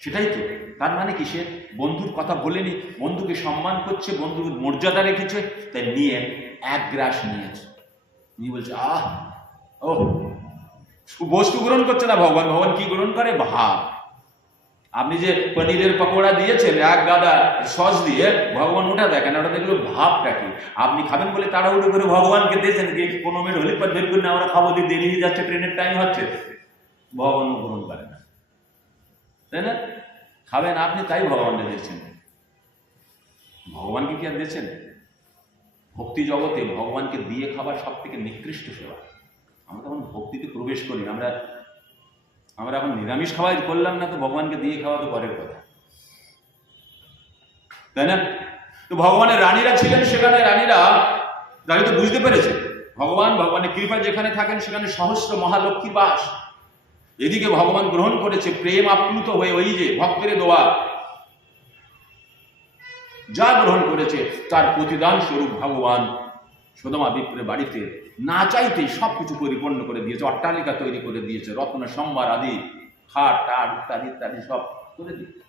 সেটাই তো। তার মানে কি, সে বন্ধুর কথা বলেনি, বন্ধুকে সম্মান করছে, বন্ধুর মর্যাদা রেখেছে, তাই নিয়ে এক গ্রাস নিয়েছে। নিয়ে বলছে আহ ও, বস্তু গ্রহণ করছে না ভগবান। ভগবান কি গ্রহণ করে? ভাব। আপনি যে পনিরের পকোড়া দিয়েছেন এক গাদা সস দিয়ে, ভগবান ওটা দেখেন, ওটা দেখলো ভাবটা কি। আপনি খাবেন বলে তাড়াহুড়ো করে ভগবানকে দিয়েছেন, কি 15 মিনিট হলে পর বের করে আমরা খাবো, দিয়ে দেরি হয়ে যাচ্ছে, ট্রেনের টাইম হচ্ছে। ভগবান গ্রহণ করে না, তাই না? খাবেন আপনি, তাই ভগবানকে দিয়েছেন। ভগবানকে কি আর দিয়েছেন? ভক্তি জগতে ভগবানকে দিয়ে খাবার সব থেকে নিকৃষ্ট সেবা। আমরা তখন ভক্তিতে প্রবেশ করি না, আমরা এখন নিরামিষ খাওয়াই করলাম না, তো ভগবানকে দিয়ে খাওয়া তো পরের কথা, তাই না? তো ভগবানের রানীরা ছিলেন সেখানে, রানীরা তো বুঝতে পেরেছে ভগবানের কৃপায় যেখানে থাকেন সেখানে সহস্র মহালক্ষ্মীর বাস। এদিকে ভগবান গ্রহণ করেছে প্রেম আপ্লুত হয়ে, ওই যে ভক্তের দোয়া, যা গ্রহণ করেছে তার প্রতিদান স্বরূপ ভগবান সুদামা বিপ্রের বাড়িতে না চাইতেই সবকিছু পরিপূর্ণ করে দিয়েছে। অট্টালিকা তৈরি করে দিয়েছে, রত্ন সম্ভার আদি, খাট টাট ইত্যাদি ইত্যাদি সব করে দিয়েছে।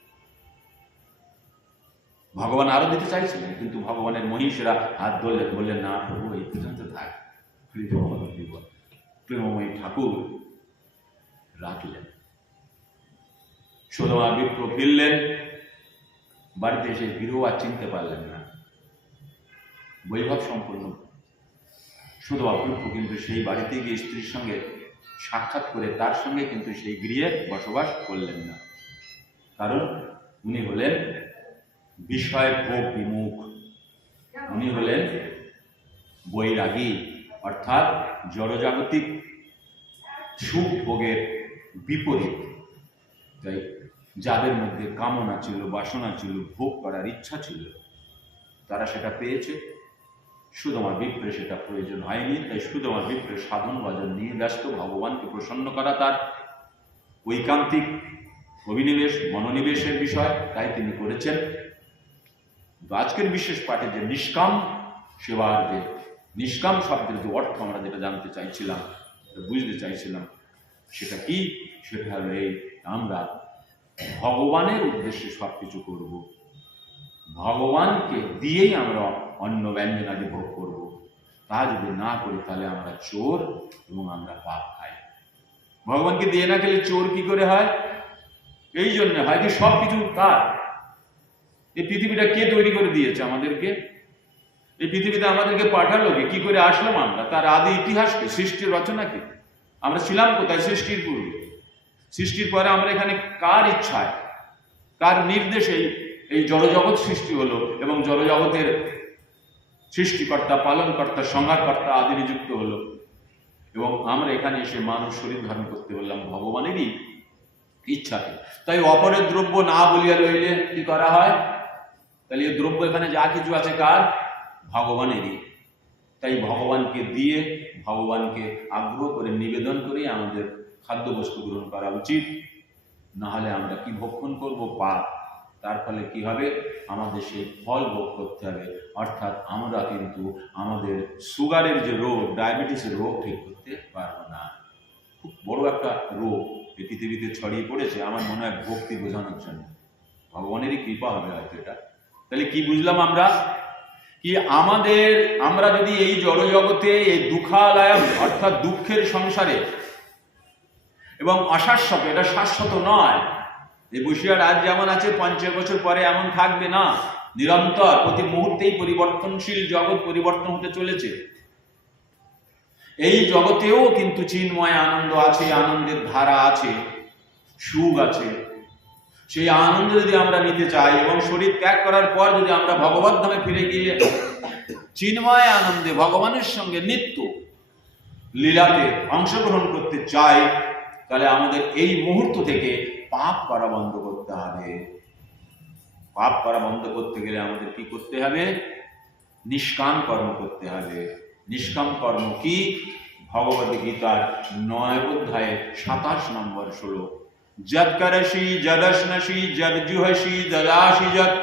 ভগবান আরো দিতে চাইছিলেন, কিন্তু ভগবানের মহিষীরা হাত ধরলেন, বললেন না প্রভু, এই পর্যন্ত থাক। প্রেমময়ী ঠাকুর রাখলেন। সুদামা বিপ্র ফিরলেন বাড়িতে, এসে গৃহ আর চিনতে পারলেন না, বৈভব সম্পূর্ণ। সুদামা বিপ্র কিন্তু সেই বাড়িতে গিয়ে স্ত্রীর সঙ্গে সাক্ষাৎ করে তার সঙ্গে কিন্তু সেই গৃহে বসবাস করলেন না, কারণ উনি হলেন বিষয় ভোগ বিমুখ, উনি হলেন বৈরাগী, অর্থাৎ জড়জাগতিক সুখ ভোগের বিপরীত। তাই যাদের মধ্যে কামনা ছিল, বাসনা ছিল, ভোগ করার ইচ্ছা ছিল, তারা সেটা পেয়েছে। সুদামা বিপ্রে সেটা প্রয়োজন হয়নি, তাই সুদামা বিপ্রে সাধন ভজন নিয়ে ব্যস্ত। ভগবানকে প্রসন্ন করা তার ঐকান্তিক অভিনিবেশ, মনোনিবেশের বিষয়, তাই তিনি করেছেন। আজকের বিশেষ পাঠে যে নিষ্কাম সেবার, যে নিষ্কাম শব্দের যে অর্থ আমরা যেটা জানতে চাইছিলাম, বুঝতে চাইছিলাম, সেটা কি? সেটা হলো এই, আমরা ভগবানের উদ্দেশ্যে সবকিছু করব, ভগবানকে দিয়েই আমরা অন্ন ব্যঞ্জনাদি ভোগ করব। তা যদি না করি তাহলে আমরা চোর এবং আমরা পাপ খাই। ভগবানকে দিয়ে না খেলে চোর কি করে হয়? এই জন্য হয় যে সবকিছু কার, এই পৃথিবীটা কে তৈরি করে দিয়েছে আমাদেরকে? এই পৃথিবীতে আমাদেরকে পাঠালো কে? কি করে আসলাম আমরা? তার আদি ইতিহাস কি? সৃষ্টির রচনা কি? আমরা ছিলাম কোথায় সৃষ্টির পূর্বে? সৃষ্টির পরে আমরা এখানে কার ইচ্ছায়, কার নির্দেশে এই জড়জগৎ সৃষ্টি হলো, এবং জড়জগতের সৃষ্টিকর্তা, পালনকর্তা, সংহারকর্তা আদি নিযুক্ত হলো, এবং আমরা এখানে এসে মানুষ শরীর ধারণ করতে বললাম ভগবানেরই ইচ্ছাকে। তাই অপরের দ্রব্য না বলিয়া লইলে কি করা হয়? তাহলে এই দ্রব্য এখানে যা কিছু আছে কার? ভগবানেরই। তাই ভগবানকে দিয়ে, ভগবানকে আগ্রহ করে নিবেদন করে আমাদের খাদ্যবস্তু গ্রহণ করা উচিত। না হলে আমরা কি ভক্ষণ করব? পাপ। তার ফলে কি হবে? আমাদের সেই ফল ভোগ করতে হবে। অর্থাৎ আমরা কিন্তু আমাদের সুগারের যে রোগ, ডায়াবেটিসের রোগ ঠিক করতে পারবো না। খুব বড় একটা রোগ এই পৃথিবীতে ছড়িয়ে পড়েছে, আমার মনে হয় ভক্তি বোঝানোর জন্য। ভগবানেরই কৃপা হবে হয়তো এটা। তাহলে কি বুঝলাম আমরা? কি আমরা যদি এই জড়জগতে, এই দুঃখালয় অর্থাৎ দুঃখের সংসারে এবং অশাশ্বত, এটা শাশ্বত নয়। এই বসিরহাট আজ যেমন আছে 50 বছর পরে এমন থাকবে না। নিরন্তর প্রতি মুহূর্তেই পরিবর্তনশীল জগৎ, পরিবর্তন হতে চলেছে। এই জগতেও কিন্তু চিন্ময় আনন্দ আছে, আনন্দের ধারা আছে, সুখ আছে। সেই আনন্দ যদি আমরা নিতে চাই এবং শরীর ত্যাগ করার পর যদি আমরা ভগবত ধামে ফিরে গিয়ে চিন্ময় আনন্দে ভগবানের সঙ্গে নিত্য লীলাতে অংশগ্রহণ করতে চাই, তাহলে আমাদের এই মুহূর্ত থেকে পাপ করা বন্ধ করতে হবে। পাপ করা বন্ধ করতে গেলে আমাদের কি করতে হবে? নিষ্কাম কর্ম করতে হবে। নিষ্কাম কর্ম কি? ভগবদ গীতার 9 অধ্যায়ে 27 নম্বর শ্লোক, যদ করসি যদশ্নসি যদ জুহসি দদাসি যদ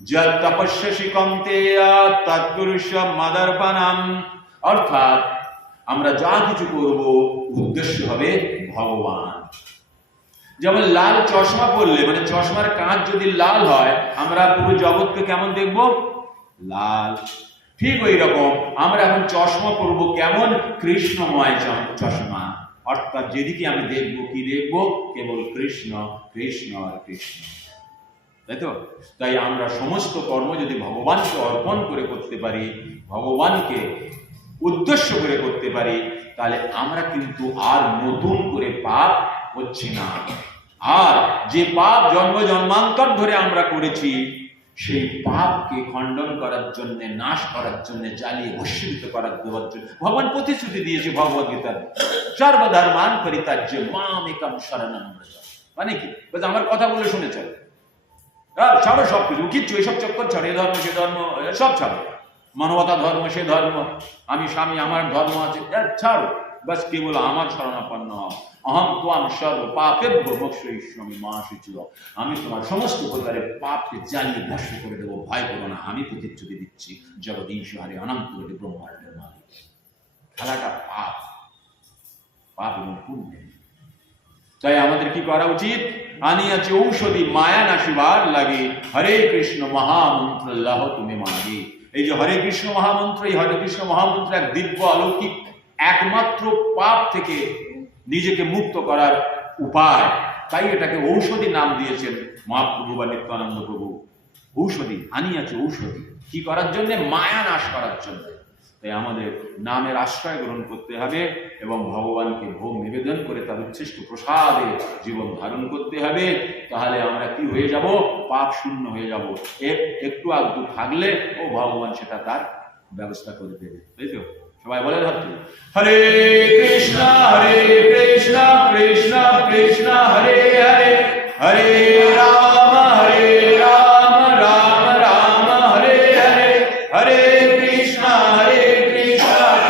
যদ তপস্যসি কৌন্তেয় তৎকুরুষ্য মদর্পণম। অর্থাৎ আমরা যা কিছু করব উদ্দেশ্য হবে ভগবান। যেমন লাল চশমা পরলে, মানে চশমার কাঁচ যদি লাল হয়, আমরা পুরো জগৎকে কেমন দেখব? লাল। ঠিক ওই রকম আমরা এখন চশমা পরবো কেমন? কৃষ্ণময় চশমা। অর্থাৎ যেদিকে আমি দেখবো, কি দেখবো? কেবল কৃষ্ণ, কৃষ্ণ আর কৃষ্ণ। তাই তো? তাই আমরা সমস্ত কর্ম যদি ভগবানকে অর্পণ করে করতে পারি, ভগবানকে উদ্দেশ্য করে করতে পারি, তাহলে আমরা কিন্তু আর নতুন করে পাপ করছি না। আর যে পাপ জন্ম জন্মান্তর ধরে আমরা করেছি, সেই পাপকে খণ্ডন করার জন্য, নাশ করার জন্য, জ্বালিয়ে ভস্মীভূত করার দেওয়ার জন্য ভগবান প্রতিশ্রুতি দিয়েছে ভগবদ গীতার, সর্বধর্মান পরিত্যাজ্য মাম একম শরণং ব্রজ। মানে কি? বলছে আমার কথা বলে শুনে চলো, ছাড়ো সবকিছু, কিচ্ছু এসব চক্কর ছাড়ো, এ ধর্ম সে ধর্ম সব ছাড়ো, মানবতা ধর্ম সে ধর্ম, আমি স্বামী আমার ধর্ম আছে, ছাড়ো, বাস কেবল আমার শরণাপন্ন হও। অহম ত্বাম সর্ব পাপেভ্য মোক্ষয়িষ্যামি মা শুচির। আমি তোমার সমস্ত প্রকারের পাপকে জ্বালিয়ে ভস্ম করে দেবো, ভয় করো না, আমি প্রতিশ্রুতি দিচ্ছি। জগদীশ হরে অনন্ত কোটি ব্রহ্মাণ্ডের মালিক। খেলাটা পাপ, পাপ এবং পুণ্য। তাই আমাদের কি করা উচিত? আনিয়াছে ঔষধি মায়া নাশিবার লাগে, হরে কৃষ্ণ মহামন্ত্র লাহ তুমি মাগে। এই যে হরে কৃষ্ণ মহামন্ত্র, এই হরে কৃষ্ণ মহামন্ত্র এক দিব্য অলৌকিক একমাত্র পাপ থেকে নিজেকে মুক্ত করার উপায়। তাই এটাকে ঔষধি নাম দিয়েছেন মহাপ্রভু বা নিত্যানন্দ প্রভু। ঔষধি, আনিয়াছে ঔষধি, কি করার জন্য? মায়া নাশ করার জন্য। তাই আমাদের নামের আশ্রয় গ্রহণ করতে হবে এবং ভগবানকে ভোগ নিবেদন করে তার উচ্ছিষ্ট প্রসাদে জীবন ধারণ করতে হবে। তাহলে আমরা কি হয়ে যাব? পাপ শূন্য হয়ে যাব। একটু আধটু থাকলে ও ভগবান সেটা তার ব্যবস্থা করে দেবে। তাই তো? সবাই বলে ধরতে, হরে কৃষ্ণ কৃষ্ণ কৃষ্ণ হরে হরে, হরে রাম রাম রাম হরে হরে, হরে কৃষ্ণ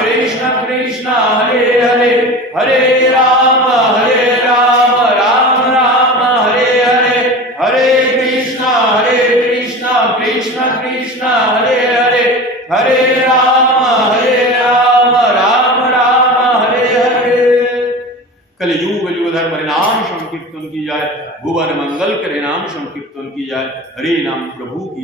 কৃষ্ণ কৃষ্ণ হরে হরে, হরে রাম রাম রাম হরে হরে, হরে কৃষ্ণ কৃষ্ণ কৃষ্ণ হরে হরে, হরে রাম कलयुग युगधर परिणाम संकीर्तन की जाए, भुवन मंगल करे नाम संकीर्तन की जाए। हरे नाम प्रभु की